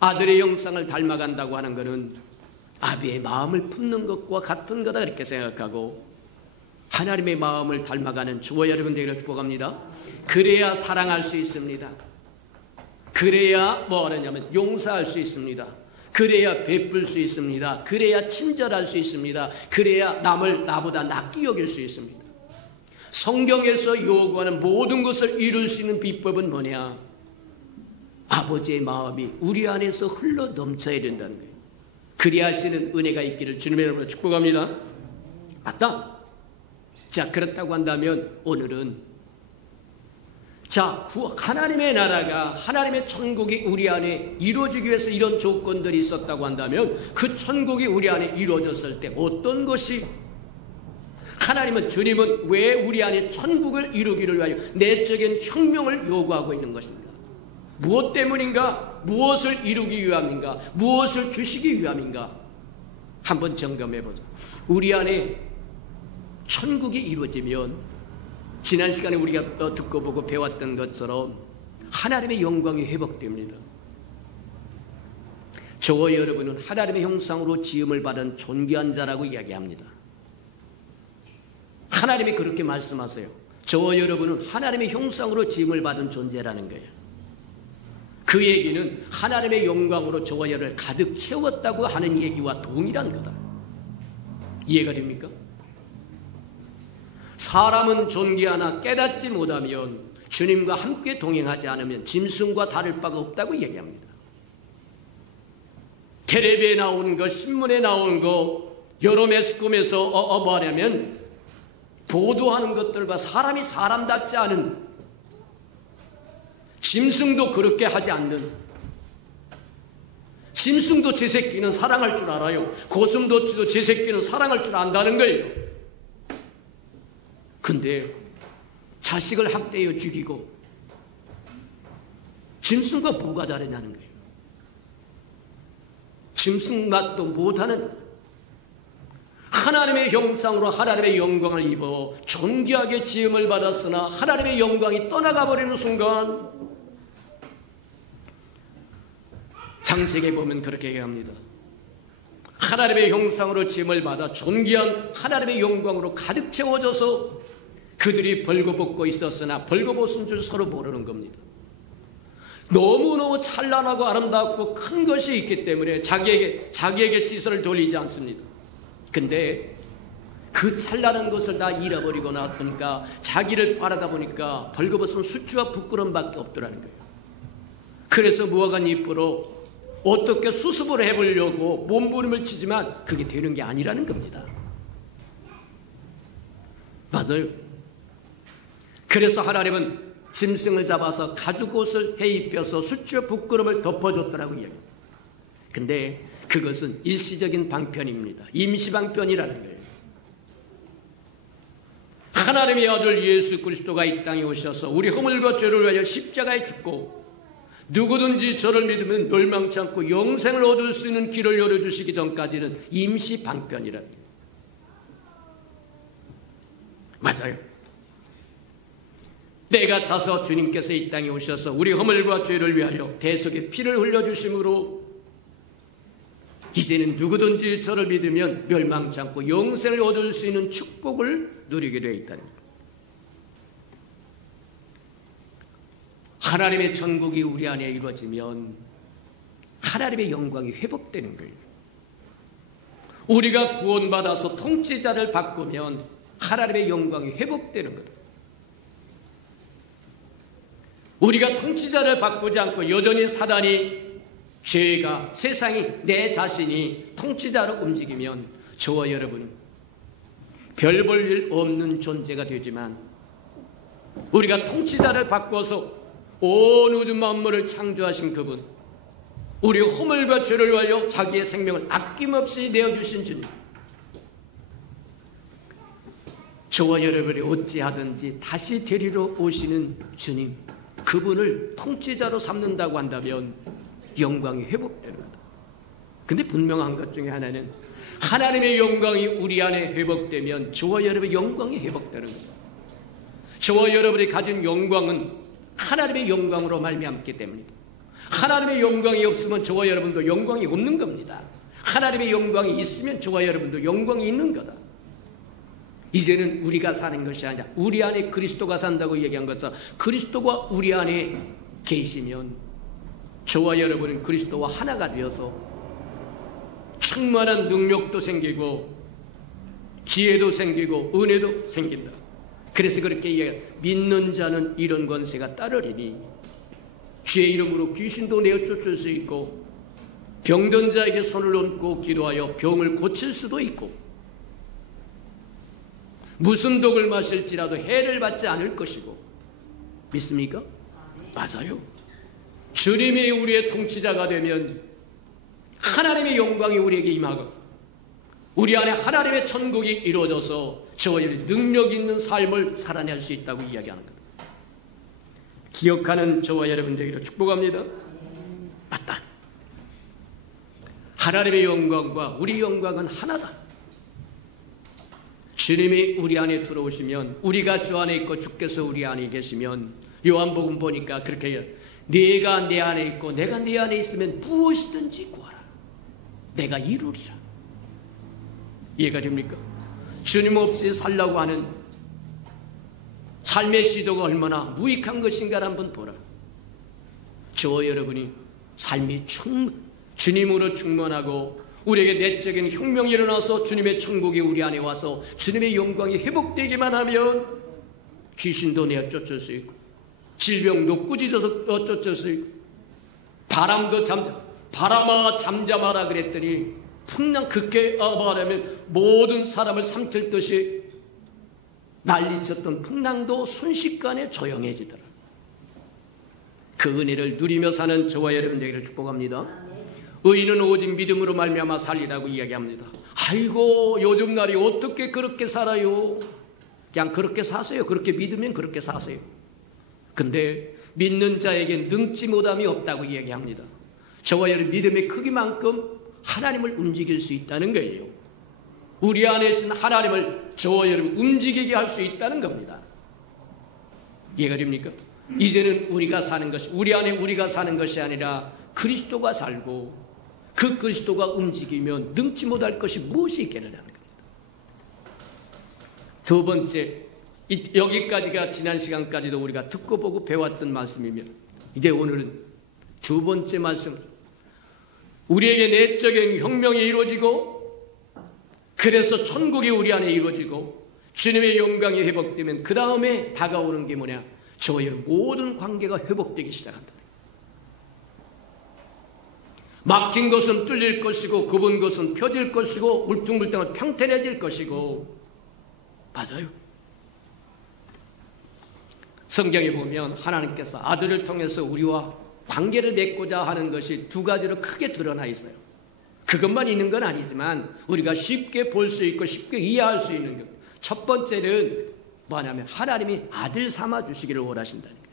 아들의 형상을 닮아간다고 하는 것은 아비의 마음을 품는 것과 같은 거다 그렇게 생각하고 하나님의 마음을 닮아가는 저와 여러분 되기를 축복합니다. 그래야 사랑할 수 있습니다. 그래야 뭐 하냐면 용서할 수 있습니다. 그래야 베풀 수 있습니다. 그래야 친절할 수 있습니다. 그래야 남을 나보다 낫게 여길 수 있습니다. 성경에서 요구하는 모든 것을 이룰 수 있는 비법은 뭐냐? 아버지의 마음이 우리 안에서 흘러 넘쳐야 된다는 거예요. 그리야 하시는 은혜가 있기를 주님의 이름으로 축복합니다. 맞다. 자, 그렇다고 한다면 오늘은 하나님의 나라가 하나님의 천국이 우리 안에 이루어지기 위해서 이런 조건들이 있었다고 한다면 그 천국이 우리 안에 이루어졌을 때 어떤 것이 주님은 왜 우리 안에 천국을 이루기를 위하여 내적인 혁명을 요구하고 있는 것인가? 무엇 때문인가? 무엇을 이루기 위함인가? 무엇을 주시기 위함인가? 한번 점검해보자. 우리 안에 천국이 이루어지면 지난 시간에 우리가 듣고 보고 배웠던 것처럼 하나님의 영광이 회복됩니다. 저와 여러분은 하나님의 형상으로 지음을 받은 존귀한 자라고 이야기합니다. 하나님이 그렇게 말씀하세요. 저와 여러분은 하나님의 형상으로 지음을 받은 존재라는 거예요. 그 얘기는 하나님의 영광으로 저와 여러분을 가득 채웠다고 하는 얘기와 동일한 거다. 이해가 됩니까? 사람은 존귀하나 깨닫지 못하면, 주님과 함께 동행하지 않으면 짐승과 다를 바가 없다고 얘기합니다. 텔레비에 나오는 거, 신문에 나오는 거, 여러 매스컴에서 뭐 하냐면 보도하는 것들과 사람이 사람답지 않은, 짐승도 그렇게 하지 않는, 짐승도 제 새끼는 사랑할 줄 알아요. 고슴도치도 제 새끼는 사랑할 줄 안다는 거예요. 근데 자식을 학대해 죽이고 짐승과 뭐가 다르냐는 거예요. 짐승 맛도 못하는, 하나님의 형상으로 하나님의 영광을 입어 존귀하게 지음을 받았으나 하나님의 영광이 떠나가 버리는 순간, 창세기에 보면 그렇게 얘기합니다. 하나님의 형상으로 지음을 받아 존귀한 하나님의 영광으로 가득 채워져서 그들이 벌거벗고 있었으나 벌거벗은 줄 서로 모르는 겁니다. 너무너무 찬란하고 아름답고 큰 것이 있기 때문에 자기에게 시선을 돌리지 않습니다. 근데 그 찬란한 것을 다 잃어버리고 나니까 자기를 바라다 보니까 벌거벗은 수치와 부끄러움밖에 없더라는 거예요. 그래서 무화과 잎으로 어떻게 수습을 해보려고 몸부림을 치지만 그게 되는 게 아니라는 겁니다. 맞아요. 그래서 하나님은 짐승을 잡아서 가죽옷을 해입혀서 수치와 부끄러움을 덮어줬더라고요. 근데 그것은 일시적인 방편입니다. 임시방편이라는 거예요. 하나님의 아들 예수 그리스도가 이 땅에 오셔서 우리 허물과 죄를 위하여 십자가에 죽고 누구든지 저를 믿으면 멸망치 않고 영생을 얻을 수 있는 길을 열어주시기 전까지는 임시방편이라는 거예요. 맞아요. 때가 차서 주님께서 이 땅에 오셔서 우리 허물과 죄를 위하여 대속의 피를 흘려주심으로 이제는 누구든지 저를 믿으면 멸망치 않고 영생을 얻을 수 있는 축복을 누리게 되어 있다는 거예요. 하나님의 천국이 우리 안에 이루어지면 하나님의 영광이 회복되는 거예요. 우리가 구원받아서 통치자를 바꾸면 하나님의 영광이 회복되는 거예요. 우리가 통치자를 바꾸지 않고 여전히 사단이, 죄가, 세상이, 내 자신이 통치자로 움직이면 저와 여러분 별 볼 일 없는 존재가 되지만, 우리가 통치자를 바꿔서 온 우주 만물을 창조하신 그분, 우리 허물과 죄를 위하여 자기의 생명을 아낌없이 내어주신 주님, 저와 여러분이 어찌하든지 다시 데리러 오시는 주님, 그분을 통치자로 삼는다고 한다면 영광이 회복되는 거다. 근데 분명한 것 중에 하나는 하나님의 영광이 우리 안에 회복되면 저와 여러분의 영광이 회복되는 겁니다. 저와 여러분이 가진 영광은 하나님의 영광으로 말미암기 때문입니다. 하나님의 영광이 없으면 저와 여러분도 영광이 없는 겁니다. 하나님의 영광이 있으면 저와 여러분도 영광이 있는 거다. 이제는 우리가 사는 것이 아니라 우리 안에 그리스도가 산다고 얘기한 것은, 그리스도가 우리 안에 계시면 저와 여러분은 그리스도와 하나가 되어서 충만한 능력도 생기고 지혜도 생기고 은혜도 생긴다. 그래서 그렇게 얘기해요. 믿는 자는 이런 권세가 따르리니 주의 이름으로 귀신도 내어 쫓을 수 있고 병든 자에게 손을 얹고 기도하여 병을 고칠 수도 있고 무슨 독을 마실지라도 해를 받지 않을 것이고. 믿습니까? 맞아요. 주님이 우리의 통치자가 되면 하나님의 영광이 우리에게 임하고 우리 안에 하나님의 천국이 이루어져서 저와 능력 있는 삶을 살아낼 수 있다고 이야기하는 겁니다. 기억하는 저와 여러분 되기를 축복합니다. 맞다. 하나님의 영광과 우리 영광은 하나다. 주님이 우리 안에 들어오시면, 우리가 주 안에 있고 주께서 우리 안에 계시면, 요한복음 보니까 그렇게 해요. 네가 내 안에 있고 내가 네 안에 있으면 무엇이든지 구하라. 내가 이루리라. 이해가 됩니까? 주님 없이 살라고 하는 삶의 시도가 얼마나 무익한 것인가를 한번 보라. 저와 여러분이 삶이 주님으로 충만하고 우리에게 내적인 혁명이 일어나서 주님의 천국이 우리 안에 와서 주님의 영광이 회복되기만 하면 귀신도 내어 쫓을 수 있고 질병도 꾸짖어서 쫓을 수 있고 바람도 바람아 잠잠하라 그랬더니 풍랑 극해 말하면 모든 사람을 삼킬 듯이 난리쳤던 풍랑도 순식간에 조용해지더라. 그 은혜를 누리며 사는 저와 여러분 되기를 축복합니다. 의인은 오직 믿음으로 말미암아 살리라고 이야기합니다. 아이고 요즘 날이 어떻게 그렇게 살아요? 그냥 그렇게 사세요. 그렇게 믿으면 그렇게 사세요. 근데 믿는 자에게 능치 못함이 없다고 이야기합니다. 저와 여러분 믿음의 크기만큼 하나님을 움직일 수 있다는 거예요. 우리 안에 있는 하나님을 저와 여러분 움직이게 할 수 있다는 겁니다. 이해가 됩니까? 이제는 우리가 사는 것이 우리 안에 우리가 사는 것이 아니라 그리스도가 살고 그 그리스도가 움직이면 능치 못할 것이 무엇이 있겠느냐는 겁니다. 두 번째, 여기까지가 지난 시간까지도 우리가 듣고 보고 배웠던 말씀이면 이제 오늘은 두 번째 말씀, 우리에게 내적인 혁명이 이루어지고 그래서 천국이 우리 안에 이루어지고 주님의 영광이 회복되면 그 다음에 다가오는 게 뭐냐? 저의 모든 관계가 회복되기 시작한다. 막힌 것은 뚫릴 것이고 굽은 것은 펴질 것이고 울퉁불퉁은 평탄해질 것이고 맞아요. 성경에 보면 하나님께서 아들을 통해서 우리와 관계를 맺고자 하는 것이 두 가지로 크게 드러나 있어요. 그것만 있는 건 아니지만 우리가 쉽게 볼 수 있고 쉽게 이해할 수 있는 것. 첫 번째는 뭐냐면 하나님이 아들 삼아 주시기를 원하신다는 거예요.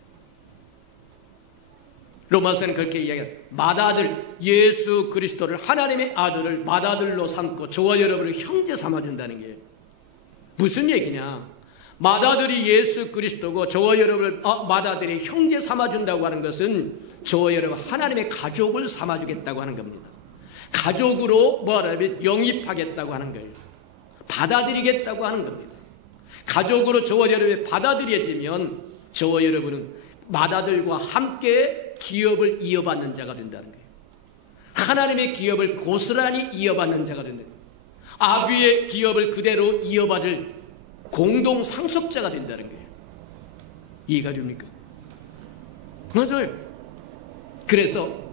로마서는 그렇게 이야기해요. 맏아들 예수 그리스도를 하나님의 아들을 맏아들로 삼고 저와 여러분을 형제 삼아준다는 게 무슨 얘기냐? 맏아들이 예수 그리스도고 저와 여러분을 맏아들이 형제 삼아준다고 하는 것은 저와 여러분 하나님의 가족을 삼아주겠다고 하는 겁니다. 가족으로 뭐라면 영입하겠다고 하는 거예요. 받아들이겠다고 하는 겁니다. 가족으로 저와 여러분이 받아들여지면 저와 여러분은 맏아들과 함께 기업을 이어받는 자가 된다는 거예요. 하나님의 기업을 고스란히 이어받는 자가 된다는 거예요. 아비의 기업을 그대로 이어받을 공동 상속자가 된다는 거예요. 이해가 됩니까? 맞아요. 그래서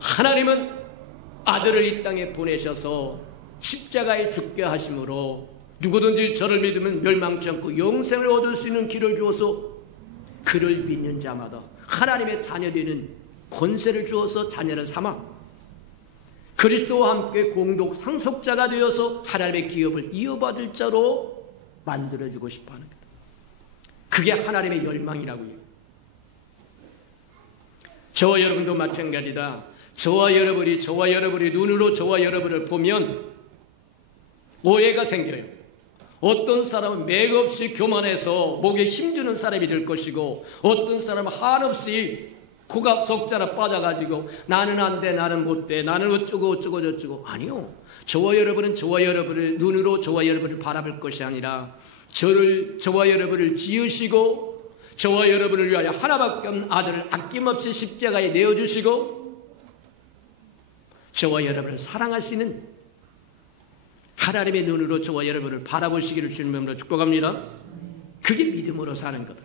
하나님은 아들을 이 땅에 보내셔서 십자가에 죽게 하심으로 누구든지 저를 믿으면 멸망치 않고 영생을 얻을 수 있는 길을 주어서 그를 믿는 자마다 하나님의 자녀되는 권세를 주어서 자녀를 삼아 그리스도와 함께 공동 상속자가 되어서 하나님의 기업을 이어받을 자로 만들어주고 싶어하는 겁니다. 그게 하나님의 열망이라고 해요. 저와 여러분도 마찬가지다. 저와 여러분이 눈으로 저와 여러분을 보면 오해가 생겨요. 어떤 사람은 맥없이 교만해서 목에 힘주는 사람이 될 것이고 어떤 사람은 한없이 코가 석자나 빠져가지고 나는 안 돼, 나는 못 돼, 나는 어쩌고 저쩌고. 아니요. 저와 여러분은 저와 여러분을 눈으로 저와 여러분을 바라볼 것이 아니라 저와 여러분을 지으시고 저와 여러분을 위하여 하나밖에 없는 아들을 아낌없이 십자가에 내어주시고 저와 여러분을 사랑하시는 하나님의 눈으로 저와 여러분을 바라보시기를 주님으로 축복합니다. 그게 믿음으로 사는 거다.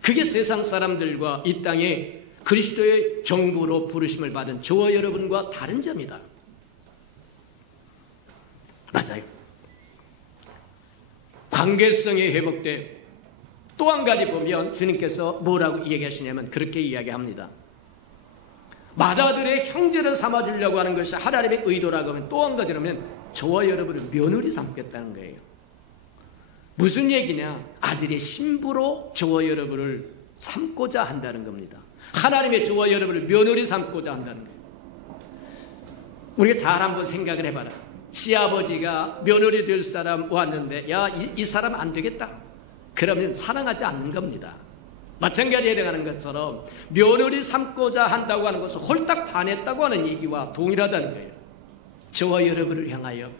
그게 세상 사람들과 이 땅에 그리스도의 정부로 부르심을 받은 저와 여러분과 다른 점이다. 맞아요. 관계성이 회복돼 또 한 가지 보면 주님께서 뭐라고 이야기하시냐면 그렇게 이야기합니다. 맏아들의 형제를 삼아주려고 하는 것이 하나님의 의도라고 하면 또 한 가지라면 저와 여러분을 며느리 삼겠다는 거예요. 무슨 얘기냐? 아들의 신부로 저와 여러분을 삼고자 한다는 겁니다. 하나님의 저와 여러분을 며느리 삼고자 한다는 거예요. 우리가 잘 한번 생각을 해봐라. 시아버지가 며느리 될 사람 왔는데 이 사람 안 되겠다. 그러면 사랑하지 않는 겁니다. 마찬가지에 해당하는 것처럼 며느리 삼고자 한다고 하는 것은 홀딱 반했다고 하는 얘기와 동일하다는 거예요. 저와 여러분을 향하여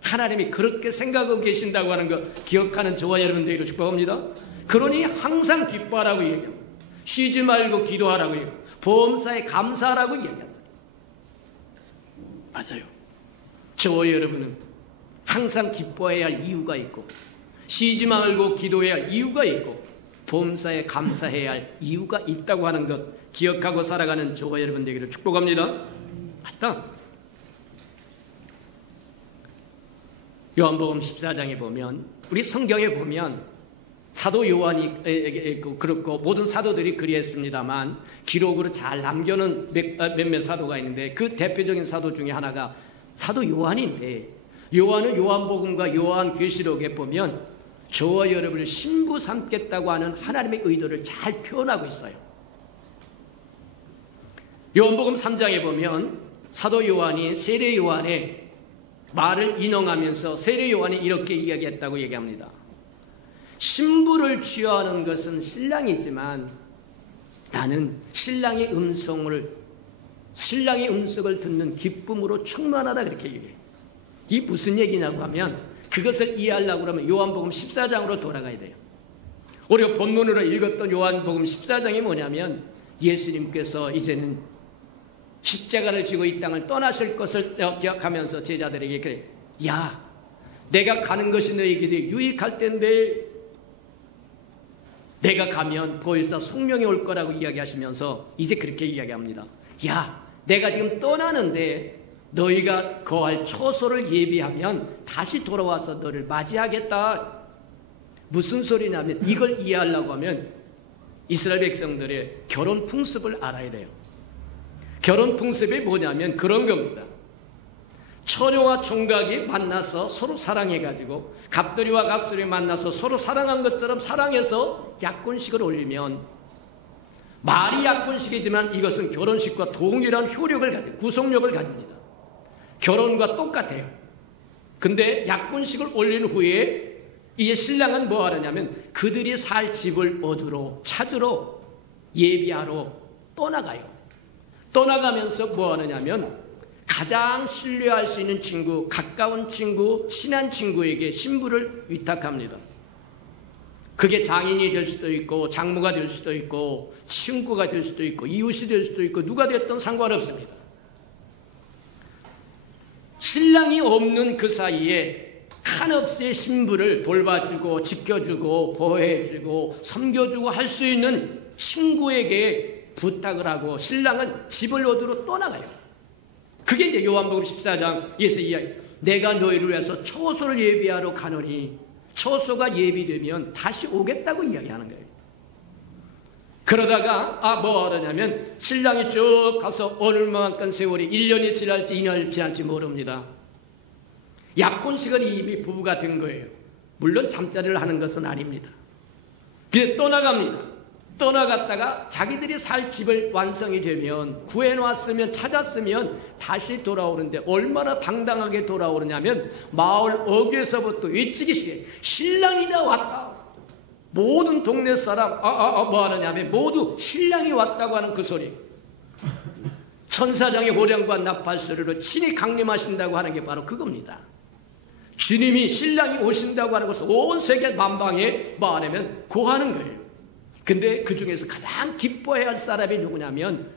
하나님이 그렇게 생각하고 계신다고 하는 것 기억하는 저와 여러분 되기를 축복합니다. 그러니 항상 기뻐하라고 얘기합니다. 쉬지 말고 기도하라고요. 범사에 감사하라고 이야기한다. 맞아요. 저와 여러분은 항상 기뻐해야 할 이유가 있고, 쉬지 말고 기도해야 할 이유가 있고, 범사에 감사해야 할 이유가 있다고 하는 것 기억하고 살아가는 저와 여러분 되기를 축복합니다. 맞다. 요한복음 14장에 보면, 우리 성경에 보면 사도 요한이 그렇고 모든 사도들이 그리했습니다만 기록으로 잘 남겨놓은 몇몇 사도가 있는데, 그 대표적인 사도 중에 하나가 사도 요한인데, 요한은 요한복음과 요한계시록에 보면 저와 여러분을 신부 삼겠다고 하는 하나님의 의도를 잘 표현하고 있어요. 요한복음 3장에 보면 사도 요한이 세례 요한의 말을 인용하면서 세례 요한이 이렇게 이야기했다고 얘기합니다. 신부를 취하는 것은 신랑이지만 나는 신랑의 음성을 듣는 기쁨으로 충만하다, 그렇게 얘기해요. 이 무슨 얘기냐고 하면, 그것을 이해하려고 그러면 요한복음 14장으로 돌아가야 돼요. 우리가 본문으로 읽었던 요한복음 14장이 뭐냐면, 예수님께서 이제는 십자가를 지고 이 땅을 떠나실 것을 기억하면서 제자들에게 그래, 야, 내가 가는 것이 너희에게 유익할 텐데 내가 가면 벌써 성령이 올 거라고 이야기하시면서 이제 그렇게 이야기합니다. 야, 내가 지금 떠나는데 너희가 거할 처소를 예비하면 다시 돌아와서 너를 맞이하겠다. 무슨 소리냐면, 이걸 이해하려고 하면 이스라엘 백성들의 결혼 풍습을 알아야 돼요. 결혼 풍습이 뭐냐면 그런 겁니다. 처녀와 총각이 만나서 서로 사랑해가지고, 갑돌이와 갑술이 만나서 서로 사랑한 것처럼 사랑해서 약혼식을 올리면, 말이 약혼식이지만 이것은 결혼식과 동일한 효력을 가지고 구속력을 가집니다. 결혼과 똑같아요. 근데 약혼식을 올린 후에 이제 신랑은 뭐 하느냐면 그들이 살 집을 찾으러 예비하러 떠나가요. 떠나가면서 뭐 하느냐면 가장 신뢰할 수 있는 친구, 가까운 친구, 친한 친구에게 신부를 위탁합니다. 그게 장인이 될 수도 있고 장모가 될 수도 있고 친구가 될 수도 있고 이웃이 될 수도 있고 누가 됐든 상관없습니다. 신랑이 없는 그 사이에 한없이 신부를 돌봐주고 지켜주고 보호해주고 섬겨주고 할 수 있는 친구에게 부탁을 하고 신랑은 집을 얻으러 떠나가요. 그게 이제 요한복음 14장에서 이야기, 내가 너희를 위해서 처소를 예비하러 가노니 처소가 예비되면 다시 오겠다고 이야기하는 거예요. 그러다가 뭐 하느냐면 신랑이 쭉 가서 얼마만큼 세월이 1년이 지날지 2년이 지날지 모릅니다. 약혼식은 이미 부부가 된 거예요. 물론 잠자리를 하는 것은 아닙니다. 그래서 떠나갑니다. 떠나갔다가 자기들이 살 집을 완성이 되면, 구해놨으면, 찾았으면 다시 돌아오는데 얼마나 당당하게 돌아오느냐면 마을 어귀에서부터 외치기 시작해. 신랑이다 왔다. 모든 동네 사람 뭐 하느냐면 모두 신랑이 왔다고 하는 그 소리. 천사장의 호령과 나팔소리로 친히 강림하신다고 하는 게 바로 그겁니다. 주님이 신랑이 오신다고 하는 것을 온 세계 만방에 말하면 고하는 거예요. 근데 그 중에서 가장 기뻐해야 할 사람이 누구냐면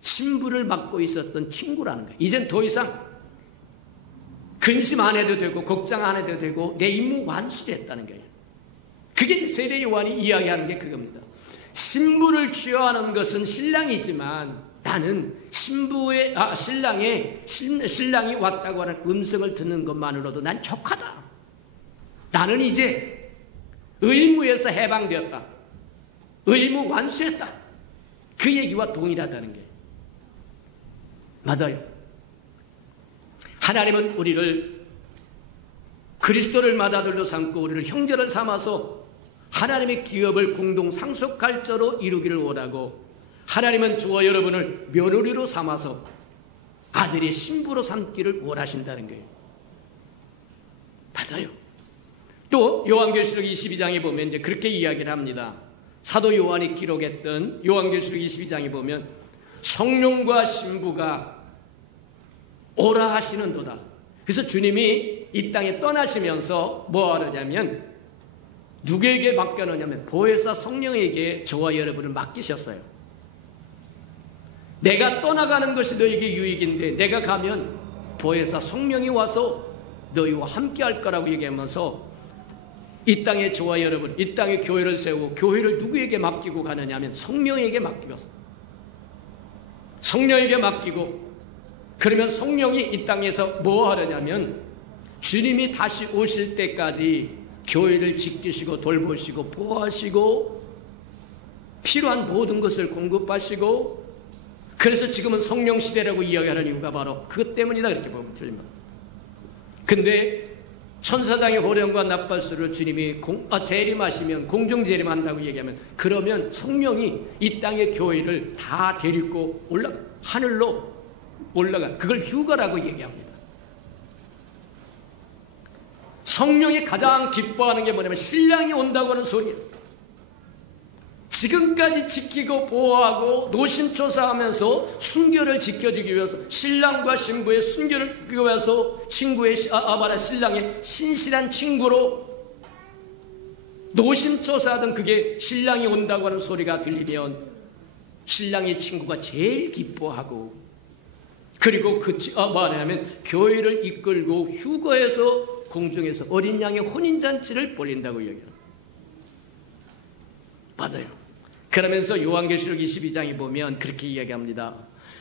신부를 맡고 있었던 친구라는 거예요. 이젠 더 이상 근심 안 해도 되고 걱정 안 해도 되고 내 임무 완수됐다는 거예요. 그게 이제 세례 요한이 이야기하는 게 그겁니다. 신부를 취하는 것은 신랑이지만 나는 신랑이 왔다고 하는 음성을 듣는 것만으로도 난 족하다. 나는 이제 의무에서 해방되었다. 의무 완수했다. 그 얘기와 동일하다는 게 맞아요. 하나님은 우리를 그리스도를 맏아들로 삼고 우리를 형제를 삼아서 하나님의 기업을 공동 상속할 자로 이루기를 원하고, 하나님은 저와 여러분을 며느리로 삼아서 아들의 신부로 삼기를 원하신다는 거예요. 맞아요. 또 요한계시록 22장에 보면 이제 그렇게 이야기를 합니다. 사도 요한이 기록했던 요한계시록 22장에 보면 성령과 신부가 오라 하시는도다. 그래서 주님이 이 땅에 떠나시면서 뭐 하느냐면 누구에게 맡겨놓냐면 보혜사 성령에게 저와 여러분을 맡기셨어요. 내가 떠나가는 것이 너에게 유익인데 내가 가면 보혜사 성령이 와서 너희와 함께 할 거라고 얘기하면서 이 땅에 저와 여러분, 이 땅에 교회를 세우고 교회를 누구에게 맡기고 가느냐 하면 성령에게 맡기고, 성령에게 맡기고, 그러면 성령이 이 땅에서 뭐 하려냐면 주님이 다시 오실 때까지 교회를 지키시고 돌보시고 보호하시고 필요한 모든 것을 공급하시고, 그래서 지금은 성령 시대라고 이야기하는 이유가 바로 그것 때문이다, 그렇게 보면 틀립니다. 근데 천사장의 호령과 나팔수를 주님이 재림하시면, 공중 재림한다고 얘기하면, 그러면 성령이 이 땅의 교회를 다 데리고 하늘로 올라가, 그걸 휴가라고 얘기합니다. 성령이 가장 기뻐하는 게 뭐냐면 신랑이 온다고 하는 소리예요. 지금까지 지키고 보호하고 노심초사하면서 순결을 지켜주기 위해서, 신랑과 신부의 순결을 지키기 위해서 신랑의 신실한 친구로 노심초사하던 그게 신랑이 온다고 하는 소리가 들리면 신랑의 친구가 제일 기뻐하고, 그리고 말하자면 교회를 이끌고 휴거해서 공중에서 어린 양의 혼인잔치를 벌린다고 얘기해요. 맞아요. 그러면서 요한계시록 22장에 보면 그렇게 이야기합니다.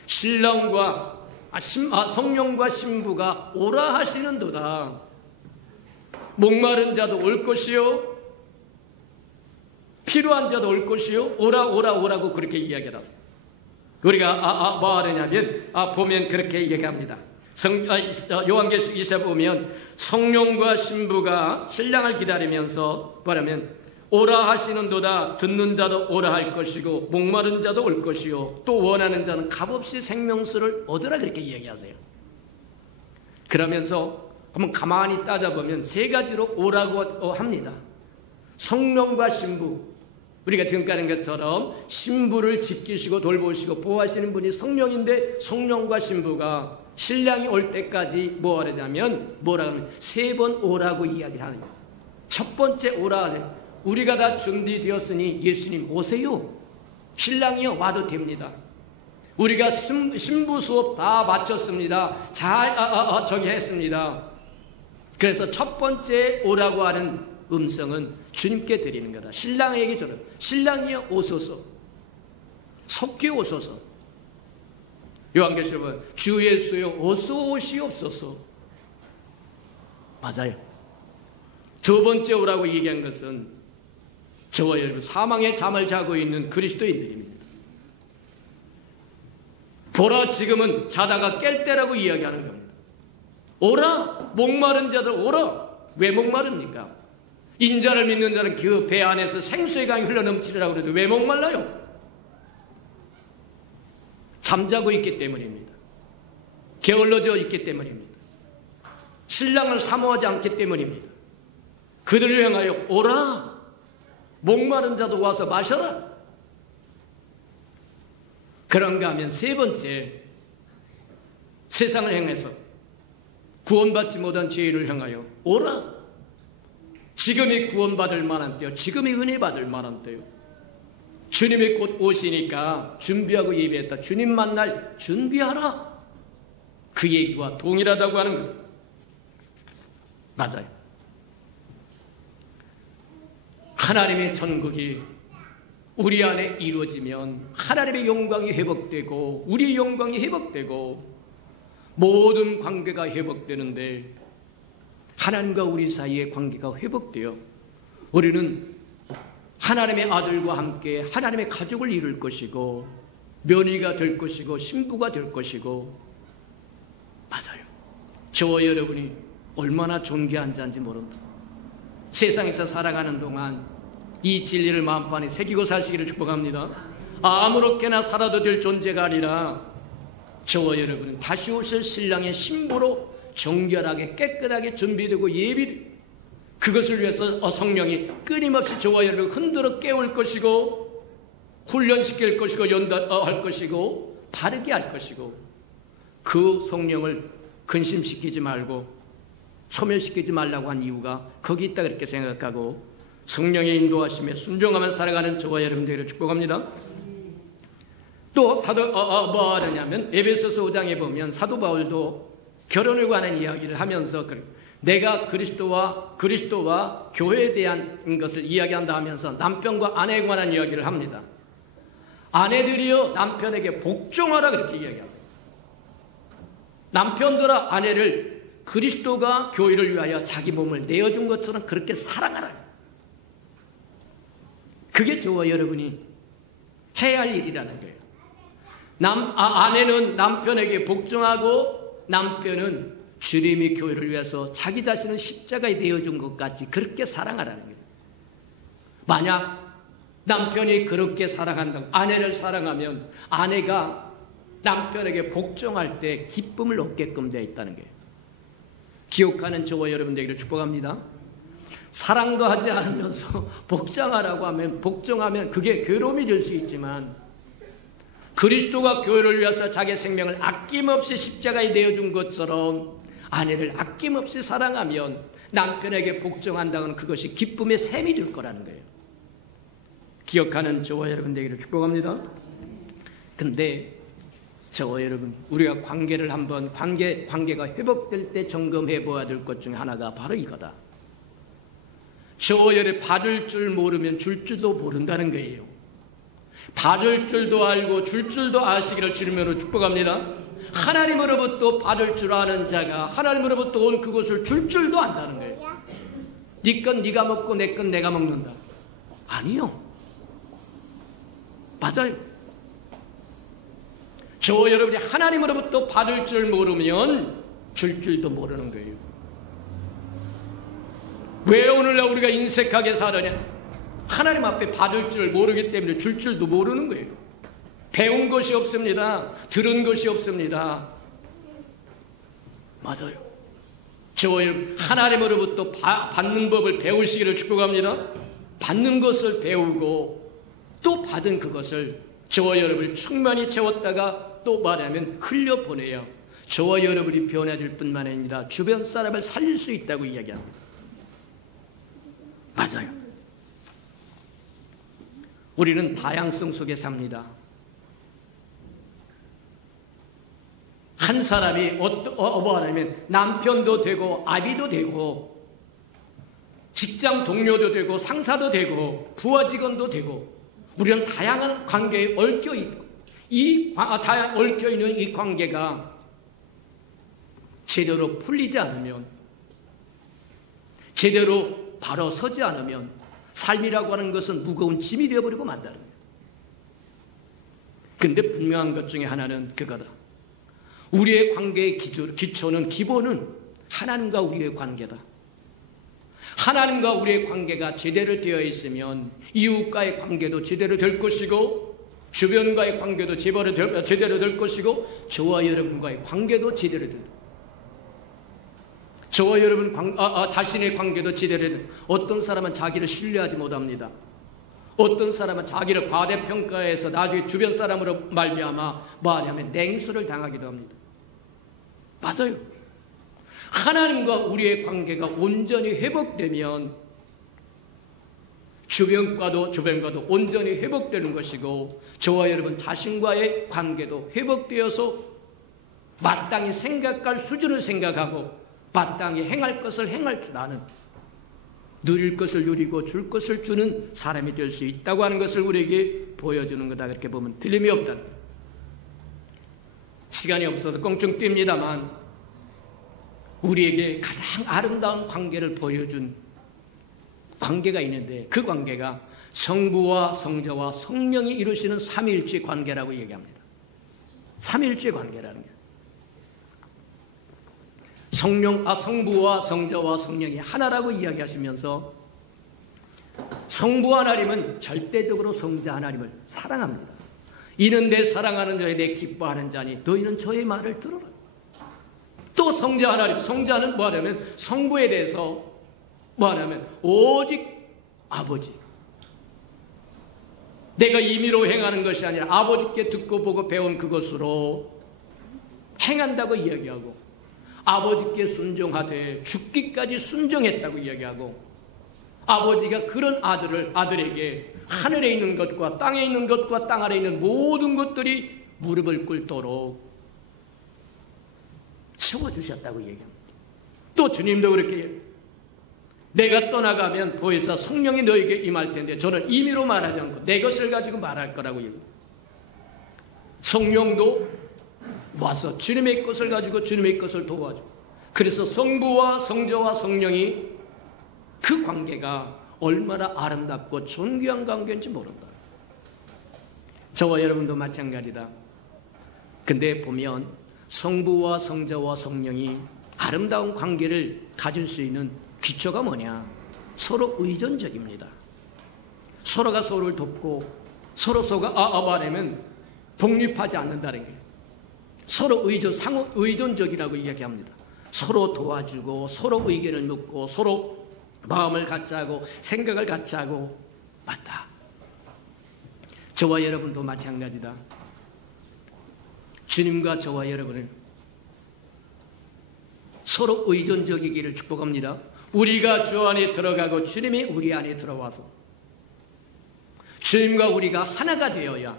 성령과 신부가 오라 하시는도다. 목마른 자도 올 것이요, 필요한 자도 올 것이요, 오라고 그렇게 이야기해놨어요. 우리가 뭐 하느냐면 보면 그렇게 얘기합니다. 요한계시록 2세 보면 성령과 신부가 신랑을 기다리면서 뭐라면 오라 하시는도다. 듣는 자도 오라 할 것이고 목마른 자도 올 것이요, 또 원하는 자는 값없이 생명수를 얻으라, 그렇게 이야기하세요. 그러면서 한번 가만히 따져보면 세 가지로 오라고 합니다. 성령과 신부, 우리가 지금까지 한 것처럼 신부를 지키시고 돌보시고 보호하시는 분이 성령인데, 성령과 신부가 신랑이 올 때까지 뭐 하려냐면 뭐라 하면 세 번 오라고 이야기를 하는 거예요. 첫 번째 오라 하래. 우리가 다 준비되었으니 예수님 오세요. 신랑이요, 와도 됩니다. 우리가 신부 수업 다 마쳤습니다. 잘 저기 했습니다. 그래서 첫 번째 오라고 하는 음성은 주님께 드리는 거다. 신랑에게 저는 신랑이여 오소서, 속히 오소서. 요한계시록은 주 예수여 어서 오시옵소서. 맞아요. 두 번째 오라고 얘기한 것은 저와 여러분, 사망의 잠을 자고 있는 그리스도인들입니다. 보라, 지금은 자다가 깰 때라고 이야기하는 겁니다. 오라, 목마른 자들 오라. 왜 목마릅니까? 인자를 믿는 자는 그 배 안에서 생수의 강이 흘러넘치리라고 그래도 왜 목말라요? 잠자고 있기 때문입니다. 게을러져 있기 때문입니다. 신랑을 사모하지 않기 때문입니다. 그들을 향하여 오라, 목마른 자도 와서 마셔라. 그런가 하면 세 번째, 세상을 향해서 구원받지 못한 죄인을 향하여 오라. 지금이 구원받을 만한 때요, 지금이 은혜 받을 만한 때요. 주님이 곧 오시니까 준비하고 예배했다. 주님 만날 준비하라. 그 얘기와 동일하다고 하는 겁니다. 맞아요. 하나님의 천국이 우리 안에 이루어지면 하나님의 영광이 회복되고 우리의 영광이 회복되고 모든 관계가 회복되는데, 하나님과 우리 사이의 관계가 회복되어 우리는 하나님의 아들과 함께 하나님의 가족을 이룰 것이고 며느리가 될 것이고 신부가 될 것이고. 맞아요. 저와 여러분이 얼마나 존귀한 자인지 모른다. 세상에서 살아가는 동안 이 진리를 마음판에 새기고 사시기를 축복합니다. 아무렇게나 살아도 될 존재가 아니라 저와 여러분은 다시 오실 신랑의 신부로 정결하게 깨끗하게 준비되고 예비, 그것을 위해서 성령이 끊임없이 저와 여러분을 흔들어 깨울 것이고 훈련시킬 것이고 연단할 것이고 바르게 할 것이고, 그 성령을 근심시키지 말고 소멸시키지 말라고 한 이유가 거기 있다, 그렇게 생각하고 성령의 인도하심에 순종하며 살아가는 저와 여러분들을 축복합니다. 또 사도 뭐 하느냐면 에베소서 5장에 보면 사도 바울도 결혼에 관한 이야기를 하면서 내가 그리스도와 교회에 대한 것을 이야기한다 하면서 남편과 아내에 관한 이야기를 합니다. 아내들이여 남편에게 복종하라 그렇게 이야기하세요. 남편들아 아내를 그리스도가 교회를 위하여 자기 몸을 내어준 것처럼 그렇게 사랑하라. 그게 저와 여러분이 해야 할 일이라는 거예요. 아내는 남편에게 복종하고 남편은 주님이 교회를 위해서 자기 자신을 십자가에 내어준 것 같이 그렇게 사랑하라는 거예요. 만약 남편이 그렇게 사랑한다고 아내를 사랑하면 아내가 남편에게 복종할 때 기쁨을 얻게끔 되어 있다는 거예요. 기억하는 저와 여러분 되기를 축복합니다. 사랑도 하지 않으면서 복종하면 그게 괴로움이 될 수 있지만 그리스도가 교회를 위해서 자기 생명을 아낌없이 십자가에 내어준 것처럼 아내를 아낌없이 사랑하면 남편에게 복종한다는 그것이 기쁨의 샘이 될 거라는 거예요. 기억하는 저와 여러분 되기를 축복합니다. 근데 저와 여러분 우리가 관계를 한번 관계가 회복될 때 점검해 보아야 될 것 중에 하나가 바로 이거다. 저와 여러분 받을 줄 모르면 줄 줄도 모른다는 거예요. 받을 줄도 알고 줄 줄도 아시기를 주님으로 축복합니다. 하나님으로부터 받을 줄 아는 자가 하나님으로부터 온 그것을 줄 줄도 안다는 거예요. 네 건 네가 먹고 내 건 내가 먹는다. 아니요. 맞아요. 저와 여러분이 하나님으로부터 받을 줄 모르면 줄 줄도 모르는 거예요. 왜 오늘날 우리가 인색하게 살아냐? 하나님 앞에 받을 줄 모르기 때문에 줄 줄도 모르는 거예요. 배운 것이 없습니다. 들은 것이 없습니다. 맞아요. 저와 여러분 하나님으로부터 받는 법을 배우시기를 축복합니다. 받는 것을 배우고 또 받은 그것을 저와 여러분이 충만히 채웠다가 또 말하면 흘려보내야 저와 여러분이 변화될 뿐만 아니라 주변 사람을 살릴 수 있다고 이야기합니다. 맞아요. 우리는 다양성 속에 삽니다. 한 사람이 뭐하냐면 남편도 되고 아비도 되고 직장 동료도 되고 상사도 되고 부하 직원도 되고 우리는 다양한 관계에 얽혀 있고 얽혀 있는 이 관계가 제대로 풀리지 않으면 제대로 바로 서지 않으면 삶이라고 하는 것은 무거운 짐이 되어버리고 만다는 거예요. 근데 분명한 것 중에 하나는 그거다. 우리의 관계의 기초는 기본은 하나님과 우리의 관계다. 하나님과 우리의 관계가 제대로 되어 있으면 이웃과의 관계도 제대로 될 것이고 주변과의 관계도 제대로 될 것이고 저와 여러분과의 관계도 제대로 될 것이고 저와 여러분 자신의 관계도 제대로 된 어떤 사람은 자기를 신뢰하지 못합니다. 어떤 사람은 자기를 과대평가해서 나중에 주변 사람으로 말미암아 뭐하냐면 냉소를 당하기도 합니다. 맞아요. 하나님과 우리의 관계가 온전히 회복되면 주변과도 온전히 회복되는 것이고 저와 여러분 자신과의 관계도 회복되어서 마땅히 생각할 수준을 생각하고 마땅히 행할 것을 행할 줄 아는 누릴 것을 누리고 줄 것을 주는 사람이 될 수 있다고 하는 것을 우리에게 보여주는 거다. 그렇게 보면 틀림이 없다. 시간이 없어서 꽁충 뜁니다만 우리에게 가장 아름다운 관계를 보여준 관계가 있는데 그 관계가 성부와 성자와 성령이 이루시는 삼위일체 관계라고 얘기합니다. 삼위일체 관계라는 거예요. 성부와 성자와 성령이 하나라고 이야기하시면서 성부 하나님은 절대적으로 성자 하나님을 사랑합니다. 이는 내 사랑하는 자에 내 기뻐하는 자니 너희는 저의 말을 들어라. 또 성자 하나님, 성자는 뭐하냐면 성부에 대해서 뭐하냐면 오직 아버지, 내가 임의로 행하는 것이 아니라 아버지께 듣고 보고 배운 그것으로 행한다고 이야기하고 아버지께 순종하되 죽기까지 순종했다고 이야기하고 아버지가 그런 아들에게 하늘에 있는 것과 땅에 있는 것과 땅 아래에 있는 모든 것들이 무릎을 꿇도록 채워주셨다고 얘기합니다. 또 주님도 그렇게 해요. 내가 떠나가면 보혜사 성령이 너에게 임할 텐데 저는 임의로 말하지 않고 내 것을 가지고 말할 거라고 얘기합니다. 성령도 와서 주님의 것을 가지고 주님의 것을 도와줘. 그래서 성부와 성자와 성령이 그 관계가 얼마나 아름답고 존귀한 관계인지 모른다. 저와 여러분도 마찬가지다. 근데 보면 성부와 성자와 성령이 아름다운 관계를 가질 수 있는 기초가 뭐냐? 서로 의존적입니다. 서로가 서로를 돕고 서로가 말하면 독립하지 않는다는 거예요. 서로 상호 의존적이라고 이야기합니다. 서로 도와주고 서로 의견을 묻고 서로 마음을 같이 하고 생각을 같이 하고 맞다. 저와 여러분도 마찬가지다. 주님과 저와 여러분은 서로 의존적이기를 축복합니다. 우리가 주 안에 들어가고 주님이 우리 안에 들어와서 주님과 우리가 하나가 되어야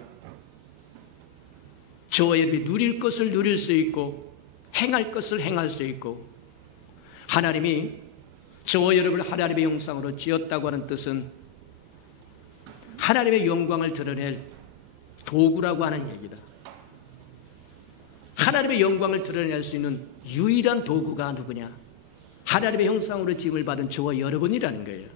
저와 여러분이 누릴 것을 누릴 수 있고 행할 것을 행할 수 있고, 하나님이 저와 여러분을 하나님의 형상으로 지었다고 하는 뜻은 하나님의 영광을 드러낼 도구라고 하는 얘기다. 하나님의 영광을 드러낼 수 있는 유일한 도구가 누구냐? 하나님의 형상으로 지음을 받은 저와 여러분이라는 거예요.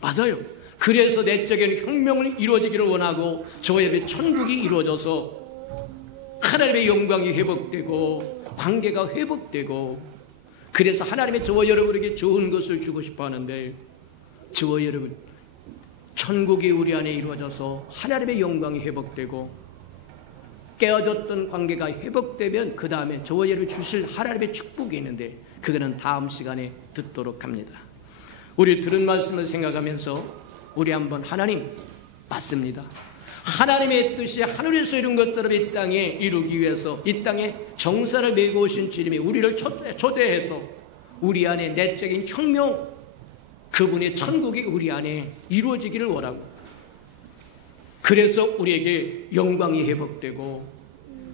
맞아요. 그래서 내적인 혁명을 이루어지기를 원하고 저와 여러분의 천국이 이루어져서 하나님의 영광이 회복되고 관계가 회복되고, 그래서 하나님의 저와 여러분에게 좋은 것을 주고 싶어 하는데, 저와 여러분 천국이 우리 안에 이루어져서 하나님의 영광이 회복되고 깨어졌던 관계가 회복되면 그 다음에 저와 여러분 주실 하나님의 축복이 있는데, 그거는 다음 시간에 듣도록 합니다. 우리 들은 말씀을 생각하면서 우리 한번 하나님 맞습니다. 하나님의 뜻이 하늘에서 이룬 것처럼 이 땅에 이루기 위해서 이 땅에 정사를 메고 오신 주님이 우리를 초대해서 우리 안에 내적인 혁명, 그분의 천국이 우리 안에 이루어지기를 원하고, 그래서 우리에게 영광이 회복되고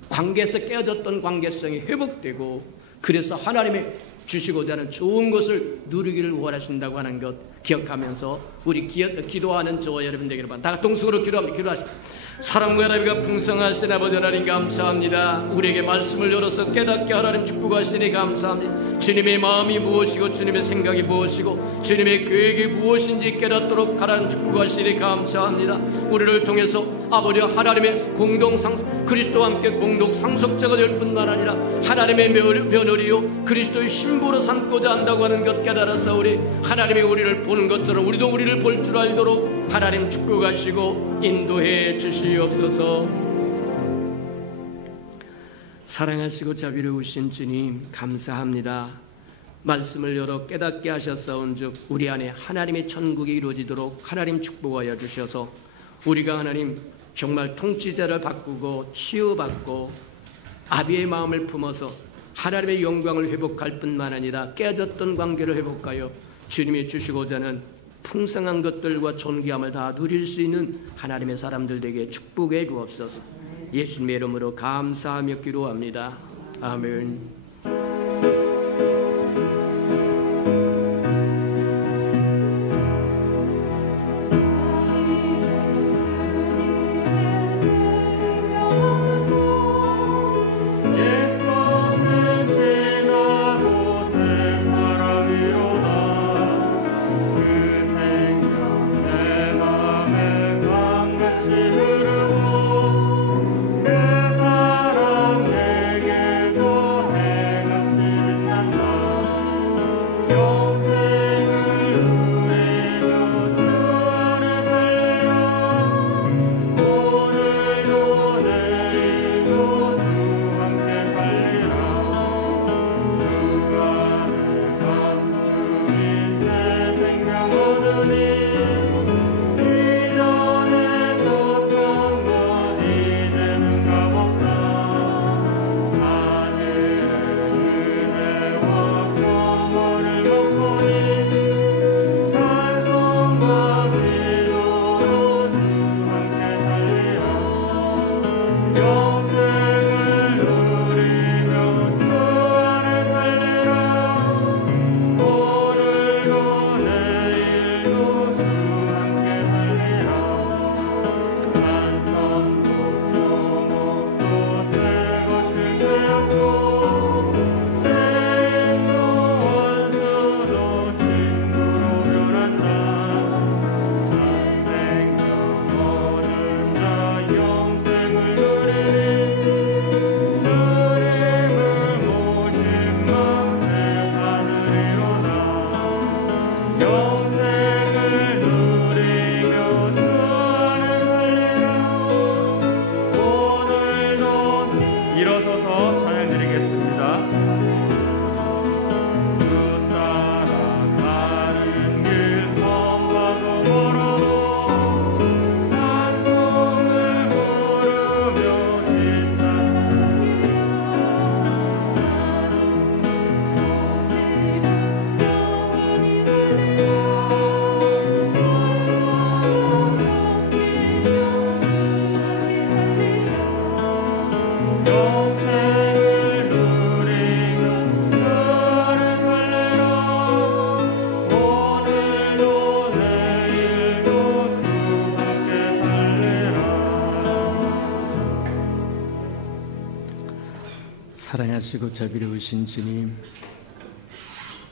관계에서 깨어졌던 관계성이 회복되고, 그래서 하나님의 주시고자 하는 좋은 것을 누리기를 원하신다고 하는 것 기억하면서 우리 기도하는 저와 여러분 되기를 바랍니다. 다 동성으로 기도합니다. 기도하십시오. 사랑과 나비가 풍성하신 아버지 하나님 감사합니다. 우리에게 말씀을 열어서 깨닫게 하라는 축복하시니 감사합니다. 주님의 마음이 무엇이고 주님의 생각이 무엇이고 주님의 계획이 무엇인지 깨닫도록 하라는 축복하시니 감사합니다. 우리를 통해서 아버지 하나님의 그리스도와 함께 공동 상속자가 될 뿐만 아니라 하나님의 며느리요 그리스도의 신부로 삼고자 한다고 하는 것 깨달아서 우리 하나님이 우리를 보는 것처럼 우리도 우리를 볼 줄 알도록 하나님 축복하시고 인도해 주시옵소서. 사랑하시고 자비로우신 주님 감사합니다. 말씀을 열어 깨닫게 하셨사온즉 우리 안에 하나님의 천국이 이루어지도록 하나님 축복하여 주셔서 우리가 하나님 정말 통치자를 바꾸고 치유받고 아비의 마음을 품어서 하나님의 영광을 회복할 뿐만 아니라 깨졌던 관계를 회복하여 주님이 주시고자 하는 풍성한 것들과 존귀함을 다 누릴 수 있는 하나님의 사람들에게 축복해 주옵소서. 예수님의 이름으로 감사하며 기도합니다. 아멘. 사랑하시고 자비로우신 주님,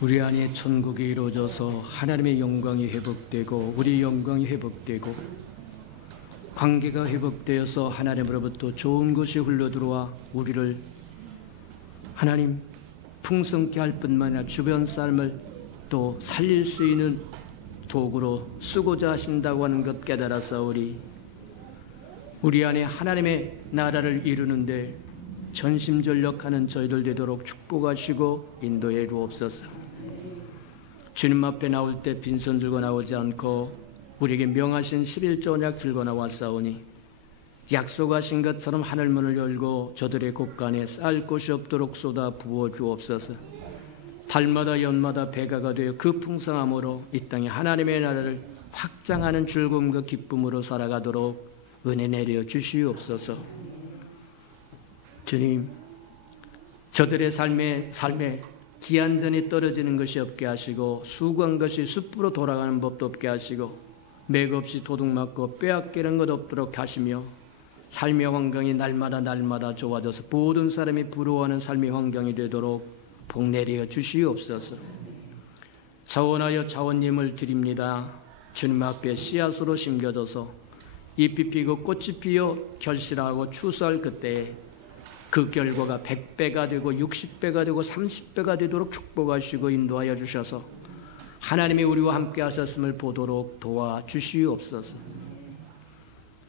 우리 안에 천국이 이루어져서 하나님의 영광이 회복되고 우리 영광이 회복되고 관계가 회복되어서 하나님으로부터 좋은 것이 흘러들어와 우리를 하나님 풍성케 할 뿐만 아니라 주변 삶을 또 살릴 수 있는 도구로 쓰고자 하신다고 하는 것 깨달아서 우리 안에 하나님의 나라를 이루는데 전심전력하는 저희들 되도록 축복하시고 인도해 주옵소서. 주님 앞에 나올 때 빈손 들고 나오지 않고 우리에게 명하신 11조 언약 들고 나왔사오니 약속하신 것처럼 하늘문을 열고 저들의 곳간에 쌓을 곳이 없도록 쏟아 부어 주옵소서. 달마다 연마다 배가가 되어 그 풍성함으로 이 땅에 하나님의 나라를 확장하는 즐거움과 기쁨으로 살아가도록 은혜 내려 주시옵소서. 주님, 저들의 삶에 기한전이 떨어지는 것이 없게 하시고 수고한 것이 숲으로 돌아가는 법도 없게 하시고 맥없이 도둑맞고 빼앗기는 것 없도록 하시며 삶의 환경이 날마다 좋아져서 모든 사람이 부러워하는 삶의 환경이 되도록 복 내려 주시옵소서. 자원하여 자원님을 드립니다. 주님 앞에 씨앗으로 심겨져서 잎이 피고 꽃이 피어 결실하고 추수할 그때에 그 결과가 100배가 되고 60배가 되고 30배가 되도록 축복하시고 인도하여 주셔서 하나님이 우리와 함께 하셨음을 보도록 도와주시옵소서.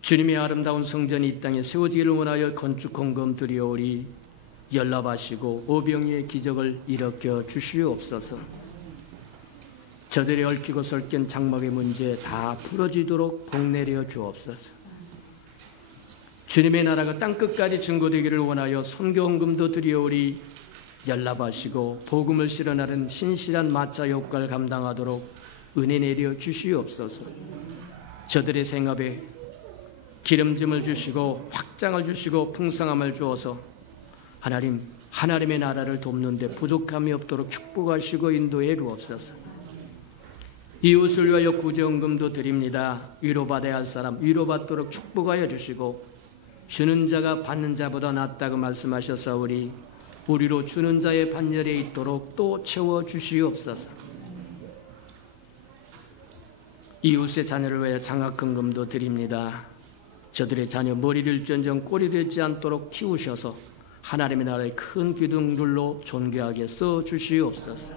주님의 아름다운 성전이 이 땅에 세워지기를 원하여 건축 헌금 드리오리 연락하시고 오병이의 기적을 일으켜 주시옵소서. 저들이 얽히고 설킨 장막의 문제 다 풀어지도록 복 내려 주옵소서. 주님의 나라가 땅끝까지 증거되기를 원하여 선교 헌금도 드리오리 연락하시고 복음을 실현하는 신실한 마차 역할을 감당하도록 은혜 내려 주시옵소서. 저들의 생업에 기름짐을 주시고 확장을 주시고 풍성함을 주어서 하나님의 나라를 돕는 데 부족함이 없도록 축복하시고 인도해 주옵소서. 이웃을 위하여 구제헌금도 드립니다. 위로받아야 할 사람 위로받도록 축복하여 주시고 주는 자가 받는 자보다 낫다고 말씀하셨사오니 우리로 주는 자의 반열에 있도록 또 채워주시옵소서. 이웃의 자녀를 위하여 장학헌금도 드립니다. 저들의 자녀 머리를 전정 꼴이 되지 않도록 키우셔서 하나님의 나라의 큰 기둥들로 존귀하게 써주시옵소서.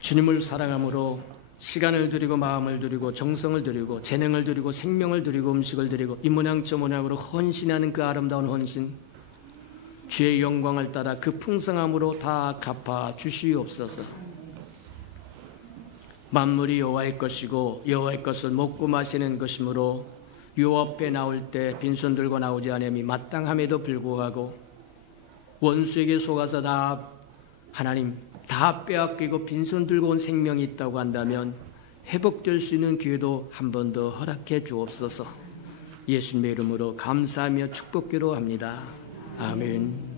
주님을 사랑함으로 시간을 드리고 마음을 드리고 정성을 드리고 재능을 드리고 생명을 드리고 음식을 드리고 이 모양 저 모양으로 헌신하는 그 아름다운 헌신 주의 영광을 따라 그 풍성함으로 다 갚아 주시옵소서. 만물이 여호와의 것이고 여호와의 것을 먹고 마시는 것이므로 여호와 앞에 나올 때 빈손 들고 나오지 않음이 마땅함에도 불구하고 원수에게 속아서 다 빼앗기고 빈손 들고 온 생명이 있다고 한다면 회복될 수 있는 기회도 한 번 더 허락해 주옵소서. 예수님의 이름으로 감사하며 축복기로 합니다. 아멘.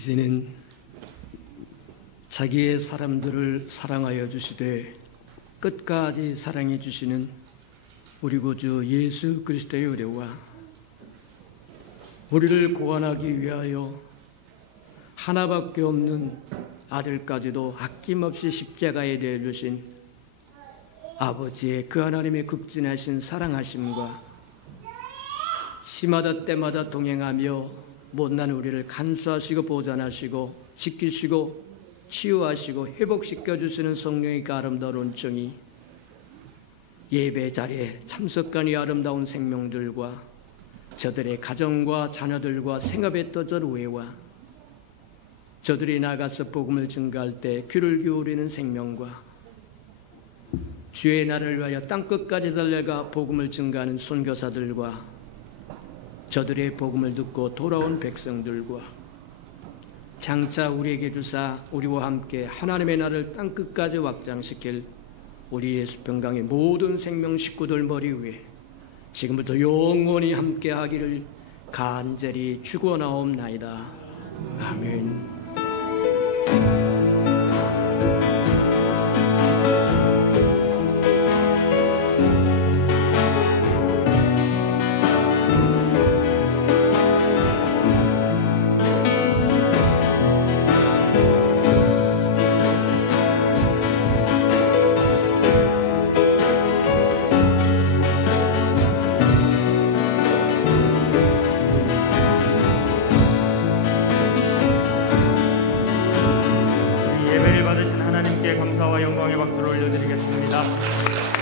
이제는 자기의 사람들을 사랑하여 주시되 끝까지 사랑해 주시는 우리 구주 예수 그리스도의 은혜와 우리를 구원하기 위하여 하나밖에 없는 아들까지도 아낌없이 십자가에 대해 주신 아버지의 그 하나님의 극진하신 사랑하심과 시마다 때마다 동행하며 못난 우리를 간수하시고 보존하시고 지키시고 치유하시고 회복시켜 주시는 성령의 그 아름다운 정이 예배 자리에 참석한 이 아름다운 생명들과 저들의 가정과 자녀들과 생업에 떠질 우애와 저들이 나가서 복음을 증거할 때 귀를 기울이는 생명과 주의 날을 위하여 땅끝까지 달려가 복음을 증거하는 선교사들과 저들의 복음을 듣고 돌아온 백성들과 장차 우리에게 주사 우리와 함께 하나님의 나라를 땅끝까지 확장시킬 우리 예수평강의 모든 생명 식구들 머리 위에 지금부터 영원히 함께하기를 간절히 축원하옵나이다. 아멘. 예배를 받으신 하나님께 감사와 영광의 박수를 올려드리겠습니다.